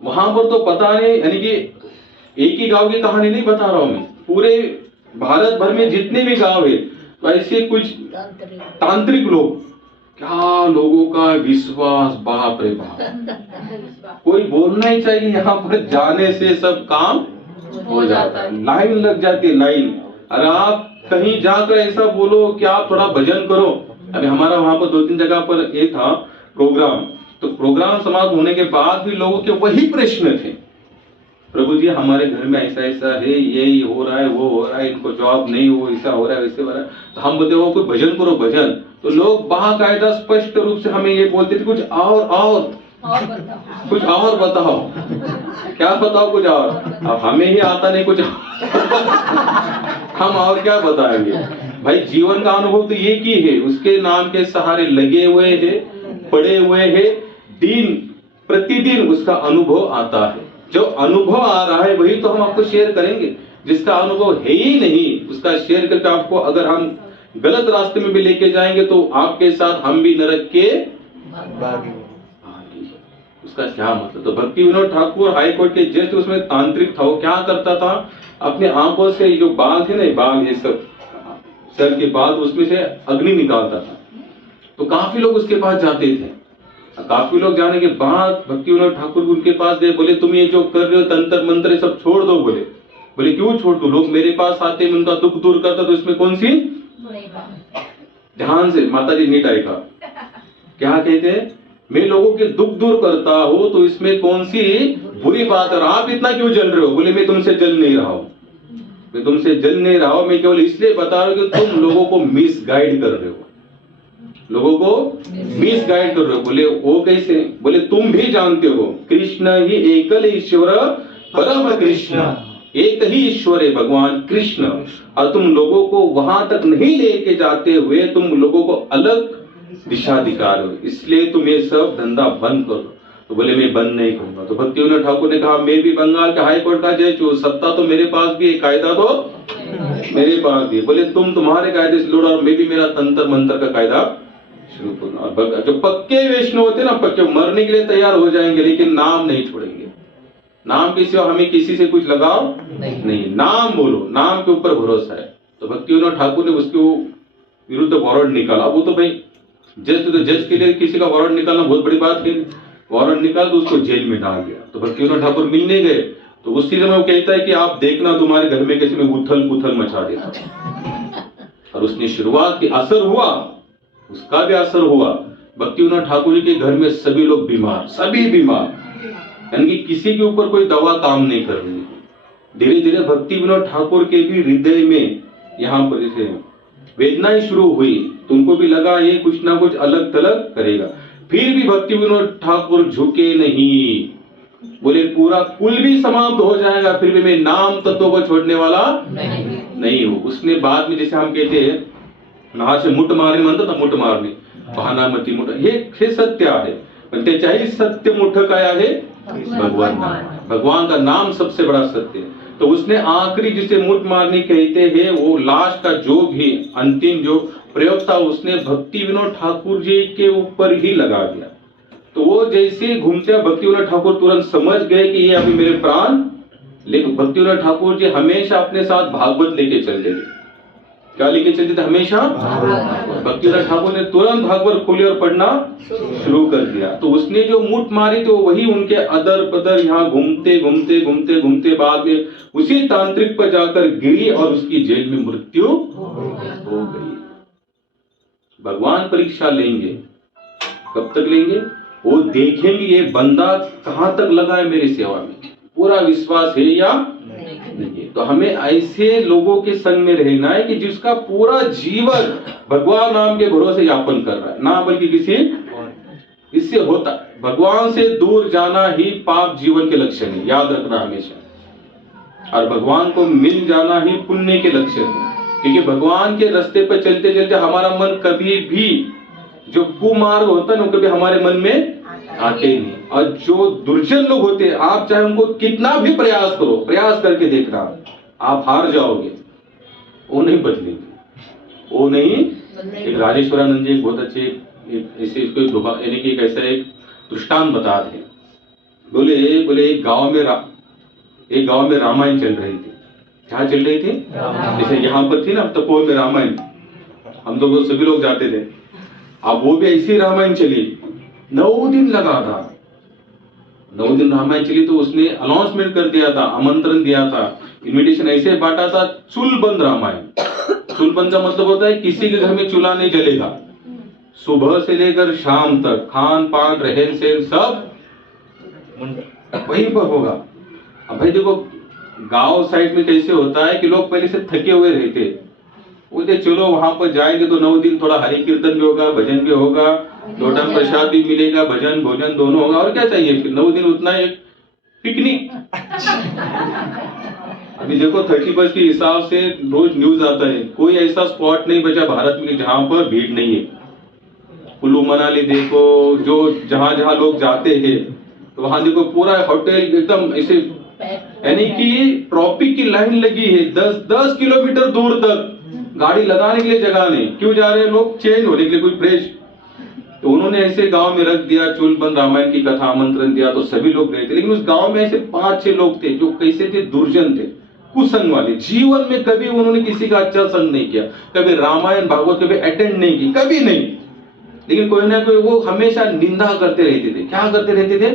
वहां पर तो पता नहीं, यानी कि एक ही गांव की कहानी नहीं बता रहा हूं मैं, पूरे भारत भर में जितने भी गांव है तो ऐसे कुछ तांत्रिक लोग, क्या लोगों का विश्वास, बाप रे बाप, कोई बोलना ही चाहिए, यहाँ पर जाने से सब काम हो जाता है, लाइन लग जाती है, लाइन। अरे आप कहीं जाकर ऐसा बोलो कि आप थोड़ा भजन करो। अभी हमारा वहां पर 2-3 जगह पर ये था प्रोग्राम, तो प्रोग्राम समाप्त होने के बाद भी लोगों के वही प्रश्न थे, प्रभु जी हमारे घर में ऐसा ऐसा है, ये हो रहा है, वो हो रहा है, इनको जॉब नहीं हो, ऐसा हो रहा है, वैसे हो रहा है। तो हम बोलते हो कोई भजन करो भजन, तो लोग बाकायदा स्पष्ट रूप से हमें ये बोलते थे, कुछ और कुछ और बताओ। क्या बताओ कुछ और? अब हमें ही आता नहीं कुछ हम और क्या बताएंगे भाई? जीवन का अनुभव तो एक ही है, उसके नाम के सहारे लगे हुए हैं, पड़े हुए हैं, दिन प्रतिदिन उसका अनुभव आता है। जो अनुभव आ रहा है वही तो हम आपको शेयर करेंगे, जिसका अनुभव है ही नहीं उसका शेयर करके आपको अगर हम गलत रास्ते में भी लेके जाएंगे तो आपके साथ हम भी नरक के उसका क्या मतलब? तो भक्ति विनोद ठाकुर हाई कोर्ट के जज, उसमें तांत्रिक था, वो क्या करता था, अपने आंखों से जो बाल थे ना, बाल ये सब सर के बाद उसमें से अग्नि निकालता था। तो काफी लोग उसके पास जाते थे, काफी लोग जाने के बाद भक्ति विनोद ठाकुर उनके पास गए, बोले तुम ये जो कर रहे हो तंत्र मंत्र सब छोड़ दो। बोले क्यों छोड़ दो? लोग मेरे पास आते, मैं उनका दुख दूर करता, तो इसमें कौन सी? ध्यान से माता जी नीट आएगा, क्या कहते हैं, मैं लोगों के दुख दूर करता हूं तो इसमें कौन सी बुरी बात है? और आप इतना क्यों जल रहे हो? बोले मैं तुमसे जल नहीं रहा हूं, मैं तुमसे जल नहीं रहा हूं, मैं केवल इसलिए बता रहा हूं कि तुम लोगों को मिसगाइड कर रहे हो, लोगों को मिसगाइड कर रहे हो। बोले वो कैसे? बोले तुम भी जानते हो कृष्ण ही एकल ईश्वर परम कृष्ण, एक ही ईश्वर है भगवान कृष्ण, और तुम लोगों को वहां तक नहीं लेके जाते हुए तुम लोगों को अलग दिशा दिखा रहे हो, इसलिए तुम ये सब धंधा बंद करो। तो बोले मैं बंद नहीं करूंगा। तो भक्ति विनोद ठाकुर ने कहा मैं भी बंगाल के हाई कोर्ट का जज हूं, सत्ता तो मेरे पास भी है, कायदा तो मेरे पास भी है। बोले तुम तुम्हारे कायदे से लड़ो और मैं भी मेरा तंत्र मंत्र का कायदा शुरू करूंगा। और जो पक्के वैष्णव होते ना, पक्के मरने के लिए तैयार हो जाएंगे लेकिन नाम नहीं छोड़ेंगे। नाम के सिवा हमें किसी से कुछ लगाव नहीं, नाम बोलो, नाम के ऊपर भरोसा है। तो भक्ति विनोद ठाकुर ने उसके विरुद्ध वारंट निकाला। वो तो भाई जज के लिए किसी का वारंट निकालना बहुत बड़ी बात है, वारंट निकाल तो उसको जेल में डाल दिया। तो भक्ति विनोद ठाकुर मिलने गए तो उसी समय वो कहता है कि आप देखना तुम्हारे घर में कैसे मैं उथल पुथल मचा देता। और उसने शुरुआत की, असर हुआ, उसका भी असर हुआ। भक्ति विनोद ठाकुर जी के घर में सभी लोग बीमार, सभी बीमार, यानी कि किसी के ऊपर कोई दवा काम नहीं कर रही। धीरे धीरे भक्ति विनोद ठाकुर के भी हृदय में यहाँ पर जैसे वेदनाएं शुरू हुई, तो उनको भी लगा ये कुछ ना कुछ अलग थलग करेगा। फिर भी भक्ति विनोद ठाकुर झुके नहीं, बोले पूरा कुल भी समाप्त हो जाएगा फिर भी मैं नाम तत्व को छोड़ने वाला नहीं हूं। उसने बाद में, जैसे हम कहते हैं नहा से मुठ मारने, म्हणतात ना मुठ मारणे, बहानामती मुठ, हे सत्य आहे, पण त्याच्याही सत्य मुठ काय आहे? भगवान नाम। भगवान का नाम सबसे बड़ा सत्य है। तो उसने आखिरी जिसे मुठ मारने कहते हैं, वो लास्ट का जो भी अंतिम जो प्रयोग था उसने भक्ति विनोद ठाकुर जी के ऊपर ही लगा दिया। तो वो जैसे घूमते भक्ति विनोद ठाकुर तुरंत समझ गए कि ये अभी मेरे प्राण, लेकिन भक्ति विनोद ठाकुर जी हमेशा अपने साथ भागवत लेके चलते थे। क्या लेके चलते थे हमेशा? भक्तिनाथ ठाकुर ने तुरंत भागवत खोली और पढ़ना शुरू कर दिया। तो उसने जो मुठ मारी तो वही उनके अदर पदर यहाँ घूमते घूमते घूमते घूमते बाद में उसी तांत्रिक पर जाकर गिरी और उसकी जेल में मृत्यु हो गई। भगवान परीक्षा लेंगे, कब तक लेंगे? वो देखेंगे ये बंदा कहां तक लगा है मेरी सेवा में, पूरा विश्वास है या नहीं। तो हमें ऐसे लोगों के संग में रहना है कि जिसका पूरा जीवन भगवान नाम के भरोसे यापन कर रहा है, ना बल्कि किसी इससे होता। भगवान से दूर जाना ही पाप जीवन के लक्षण है, याद रखना हमेशा। और भगवान को मिल जाना ही पुण्य के लक्षण है, क्योंकि भगवान के रास्ते पर चलते चलते हमारा मन कभी भी जो कुमार्ग होता है ना कभी हमारे मन में आते नहीं। और जो दुर्जन लोग होते हैं आप चाहे उनको कितना भी प्रयास करो, प्रयास करके देखना आप हार जाओगे, वो नहीं बदलेंगे, वो नहीं। एक राजेश्वरानंद जी एक बहुत अच्छे ऐसे इसको यानी कि एक ऐसा एक दृष्टांत बताते हैं। बोले एक गांव में रामायण चल रही थी। क्या चल रही थी? जैसे यहाँ पर थी ना तपोवन में रामायण, हम लोग सभी लोग जाते थे। अब वो भी ऐसी रामायण चली, 9 दिन लगा था। 9 दिन रामायण चली तो उसने अनाउंसमेंट कर दिया था, आमंत्रण दिया था, इनविटेशन ऐसे बांटा था, चूल्हा रामायण। चूल्हा का मतलब होता है किसी के घर में चूल्हा नहीं जलेगा, सुबह से लेकर शाम तक खान पान रहन सहन सब वहीं पर होगा। अब भाई देखो गांव साइड में कैसे होता है कि लोग पहले से थके हुए रहते, बोलते चलो वहां पर जाएंगे तो 9 दिन थोड़ा हरि कीर्तन भी होगा, भजन भी होगा, 2 टाइम प्रसाद भी मिलेगा, भजन भोजन दोनों होगा, और क्या चाहिए फिर 9 दिन उतना एक पिकनिक। अभी देखो 31 के हिसाब से रोज न्यूज आता है, कोई ऐसा स्पॉट नहीं बचा भारत में जहां पर भीड़ नहीं है। कुल्लू मनाली देखो, जो जहां जहां लोग जाते हैं तो वहां देखो पूरा होटल एकदम ऐसे, यानी कि ट्रॉपिक की लाइन लगी है, 10 किलोमीटर दूर तक गाड़ी लगाने के लिए जगह नहीं। क्यों जा रहे हैं लोग? चेंज होने के लिए, कोई फ्रेश। तो उन्होंने ऐसे गांव में रख दिया, चूलबंद रामायण की कथा आमंत्रण दिया तो सभी लोग गए थे। लेकिन उस गांव में ऐसे 5-6 लोग थे जो कैसे थे, दुर्जन थे, कुसंग वाले। जीवन में कभी उन्होंने किसी का अच्छा संग नहीं किया, कभी रामायण भागवत कभी अटेंड नहीं की, कभी नहीं। लेकिन कोई ना कोई वो हमेशा निंदा करते रहते थे। क्या करते रहते थे?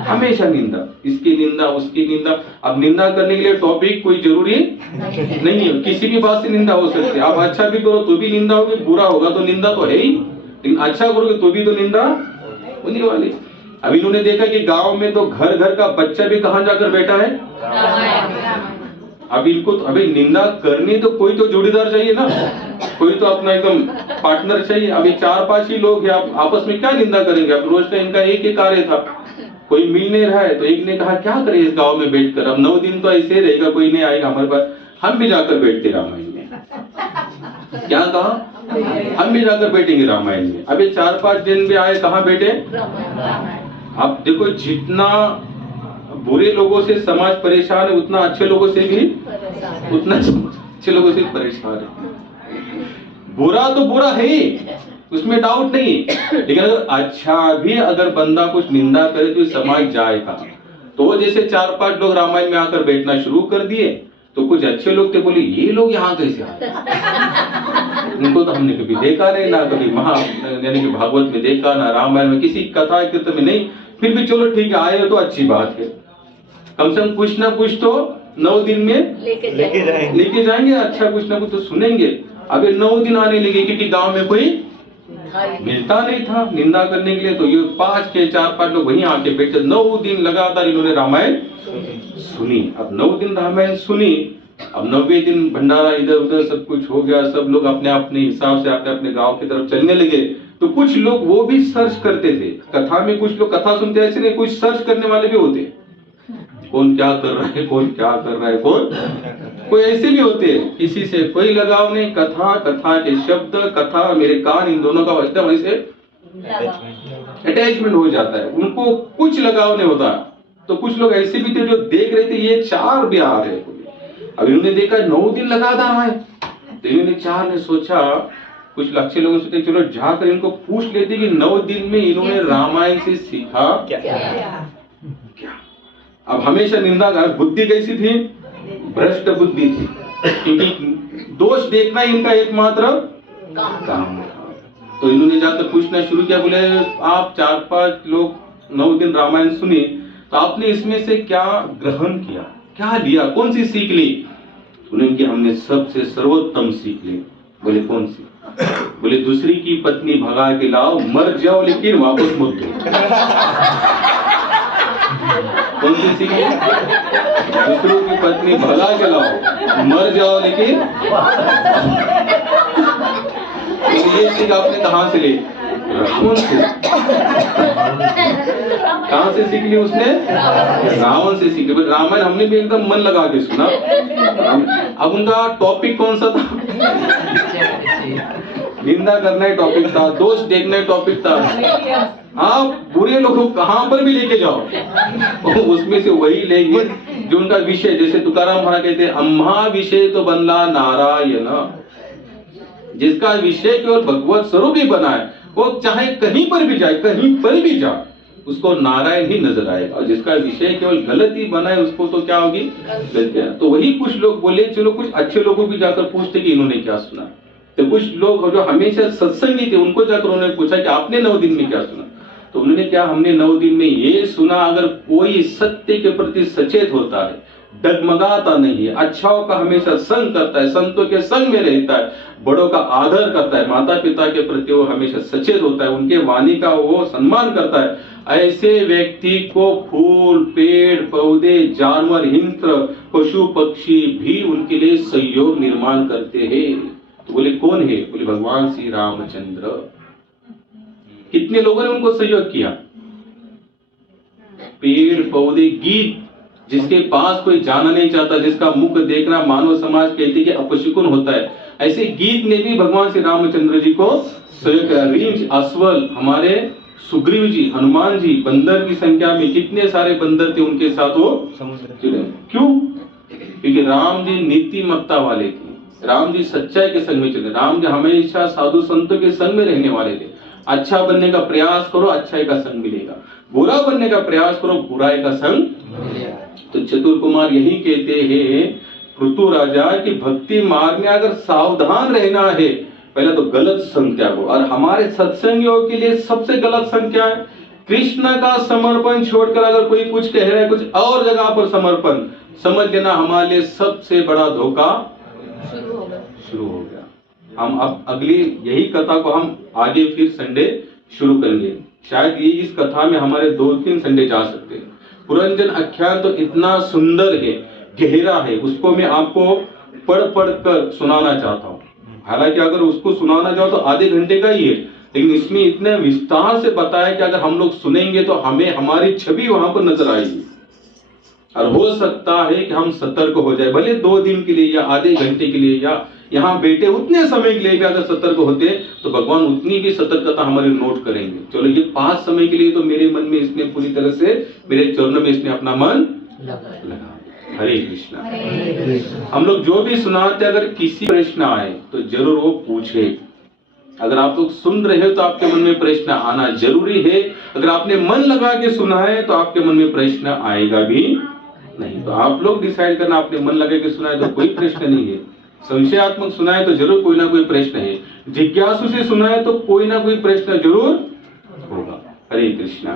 हमेशा निंदा, इसकी निंदा उसकी निंदा। अब निंदा करने के लिए टॉपिक कोई जरूरी नहीं है, किसी भी बात से निंदा हो सकती है। आप अच्छा भी करो तो भी निंदा होगी, बुरा होगा तो निंदा तो है ही, लेकिन अच्छा करोगे तो भी तो निंदा होने वाली। अब इन्होंने देखा कि गांव में तो घर घर का बच्चा भी कहां जाकर बैठा है, अब इनको अभी निंदा करनी तो कोई तो जोड़ीदार चाहिए ना, कोई तो अपना एकदम पार्टनर चाहिए। अभी 4-5 ही लोग हैं, आप आपस में क्या निंदा करेंगे? अब रोज का इनका एक ही कार्य था, कोई मिल नहीं रहा है तो एक ने कहा क्या करे इस गांव में बैठकर, अब 9 दिन तो ऐसे रहेगा, कोई नहीं आएगा हमारे पास, हम भी जाकर बैठते रामायण में। क्या कहा? हम भी जाकर बैठेंगे रामायण में। अभी 4-5 दिन भी आए, कहाँ बैठे? अब देखो जितना बुरे लोगों से समाज परेशान है उतना अच्छे लोगों से भी अच्छे लोगों से परेशान है। बुरा तो बुरा है ही, उसमें डाउट नहीं, लेकिन अगर अच्छा भी अगर बंदा कुछ निंदा करे तो समाज जाएगा। तो वो जैसे 4-5 लोग रामायण में आकर बैठना शुरू कर दिए तो कुछ अच्छे लोग थे, बोले ये लोग यहाँ कैसे आए, उनको तो हमने कभी देखा नहीं, ना कभी यानी कि भागवत में देखा, ना रामायण में, किसी कथा कीर्तन में नहीं। फिर भी चलो ठीक है, आए हो तो अच्छी बात है, कम से कम कुछ ना कुछ तो 9 दिन में लेके जाएंगे, अच्छा कुछ ना कुछ तो सुनेंगे। अभी 9 दिन आने लगे क्योंकि गांव में कोई मिलता नहीं था निंदा करने के लिए, तो ये 4-5 लोग वहीं आके बैठे। 9 दिन लगातार इन्होंने रामायण सुनी। अब 9 दिन रामायण सुनी, अब 9वें दिन भंडारा इधर उधर सब कुछ हो गया, सब लोग अपने अपने हिसाब से अपने अपने गांव की तरफ चलने लगे। तो कुछ लोग वो भी सर्च करते थे कथा में, कुछ लोग कथा सुनते ऐसे नहीं, कुछ सर्च करने वाले भी होते, कौन क्या कर रहा है, कौन क्या कर रहा है, कोई ऐसे भी होते हैं, किसी से कोई लगाव नहीं, कथा के शब्द, कथा मेरे कान, इन दोनों का एकदम ऐसे अटैचमेंट हो जाता है, उनको कुछ लगाव नहीं होता। तो कुछ लोग ऐसे भी थे जो देख रहे थे ये 4 भी आ रहे हैं। अब इन्होंने देखा 9 दिन लगातार आए, तो इन्होंने 4 ने सोचा, कुछ अच्छे लोगों से चलो जाकर इनको पूछ लेते कि 9 दिन में इन्होंने रामायण से सीखा क्या। अब हमेशा निंदा कर, बुद्धि कैसी थी? भ्रष्ट बुद्धि थी, क्योंकि दोष देखना इनका एकमात्र काम था। तो इन्होंने जाकर पूछना शुरू किया, बोले आप 4-5 लोग 9 दिन रामायण सुने, तो आपने इसमें से क्या ग्रहण किया, क्या लिया, कौन सी सीख ली? उन्होंने कि हमने सबसे सर्वोत्तम सीख ली। बोले कौन सी? बोले दूसरी की पत्नी भगा के लाओ, मर जाओ लेकिन वापस मत दो। कौन सी सीख ली? दूसरों की पत्नी भगा के लाओ, मर जाओ लेकिन। ये सीख आपने कहां से ली? रावण से। कहां से सीख ली उसने? रावण से सीख ली। रामायण हमने भी एकदम मन लगा के सुना। अब उनका टॉपिक कौन सा था? निंदा करना ही टॉपिक था, दोष देखना ही टॉपिक था। आप बुरे लोगों को कहां पर भी लेके जाओ, उसमें से वही लेंगे जो उनका विषय। जैसे तुकाराम महाराज कहते हैं, अम्हा विषय तो बनला नारायण। जिसका विषय केवल भगवत स्वरूप ही बना है, वो चाहे कहीं पर भी जाए, कहीं पर भी जाए, उसको नारायण ही नजर आएगा। और जिसका विषय केवल गलत ही बना है, उसको तो क्या होगी? गलतियां। तो वही कुछ लोग बोले, चलो कुछ अच्छे लोगों भी जाकर पूछते कि इन्होंने क्या सुना। तो कुछ लोग जो हमेशा सत्संगी थे, उनको जाकर उन्होंने पूछा कि आपने 9 दिन में क्या सुना? तो उन्होंने क्या, हमने 9 दिन में ये सुना, अगर कोई सत्य के प्रति सचेत होता है, डगमगाता नहीं है, अच्छाओं का हमेशा संग करता है, संतों के संग में रहता है, बड़ों का आदर करता है, माता पिता के प्रति वो हमेशा सचेत होता है, उनके वाणी का वो सम्मान करता है, ऐसे व्यक्ति को फूल, पेड़ पौधे, जानवर, हिंस्र, पशु पक्षी भी उनके लिए सहयोग निर्माण करते हैं। तो बोले कौन है? बोले भगवान श्री रामचंद्र। कितने लोगों ने उनको सहयोग किया? पेड़ पौधे, गीत, जिसके पास कोई जाना नहीं चाहता, जिसका मुख देखना मानव समाज कहती कि अपशकुन होता है, ऐसे गीत ने भी भगवान श्री रामचंद्र जी को सहयोग किया। रींछ, अस्वल, हमारे सुग्रीव जी, हनुमान जी, बंदर की संख्या में कितने सारे बंदर थे, उनके साथ वो जुड़े। क्यों? क्योंकि राम जी नीतिमत्ता वाले थे, राम जी सच्चाई के संग में चले, राम जी हमेशा साधु संतों के संग में रहने वाले थे। अच्छा बनने का प्रयास करो, अच्छाई का संग मिलेगा, बुरा बनने का प्रयास करो, बुराई का संग मिलेगा। तो चतुर कुमार यही कहते हैं पृथु राजा कि भक्ति मार्ग में अगर सावधान रहना है, पहले तो गलत संग त्यागो। और हमारे सत्संगियों के लिए सबसे गलत संग क्या है? कृष्ण का समर्पण छोड़कर अगर कोई कुछ कह रहा है, कुछ और जगह पर समर्पण, समझ लेना हमारे लिए सबसे बड़ा धोखा शुरू हो गया। हम अब अगली यही कथा को हम आगे फिर संडे शुरू करेंगे। शायद ये इस कथा में हमारे 2-3 संडे जा सकते हैं। पुरंजन आख्यान तो इतना सुंदर है, गहरा है, उसको मैं आपको पढ़ कर सुनाना चाहता हूँ। हालांकि अगर उसको सुनाना चाहो तो आधे घंटे का ही है, लेकिन इसमें इतने विस्तार से बताया कि अगर हम लोग सुनेंगे तो हमें हमारी छवि वहां पर नजर आएगी। और हो सकता है कि हम सतर्क हो जाए, भले 2 दिन के लिए या आधे घंटे के लिए या यहाँ बैठे उतने समय के लिए भी अगर सतर्क होते तो भगवान उतनी भी सतर्कता हमारी नोट करेंगे। चलो ये 5 समय के लिए तो मेरे मन में इसने पूरी तरह से, मेरे चरणों में इसने अपना मन लगा। हरे कृष्णा। हम लोग जो भी सुनाते, अगर किसी प्रश्न आए तो जरूर वो पूछे। अगर आप लोग सुन रहे हो तो आपके मन में प्रश्न आना जरूरी है। अगर आपने मन लगा के सुना है तो आपके मन में प्रश्न आएगा भी नहीं। तो आप लोग डिसाइड करना, आपने मन लगा के सुना है तो कोई प्रश्न नहीं है, संशयात्मक सुना है तो जरूर कोई ना कोई प्रश्न है, जिज्ञासु से सुना है तो कोई ना कोई प्रश्न जरूर होगा। हरे कृष्णा।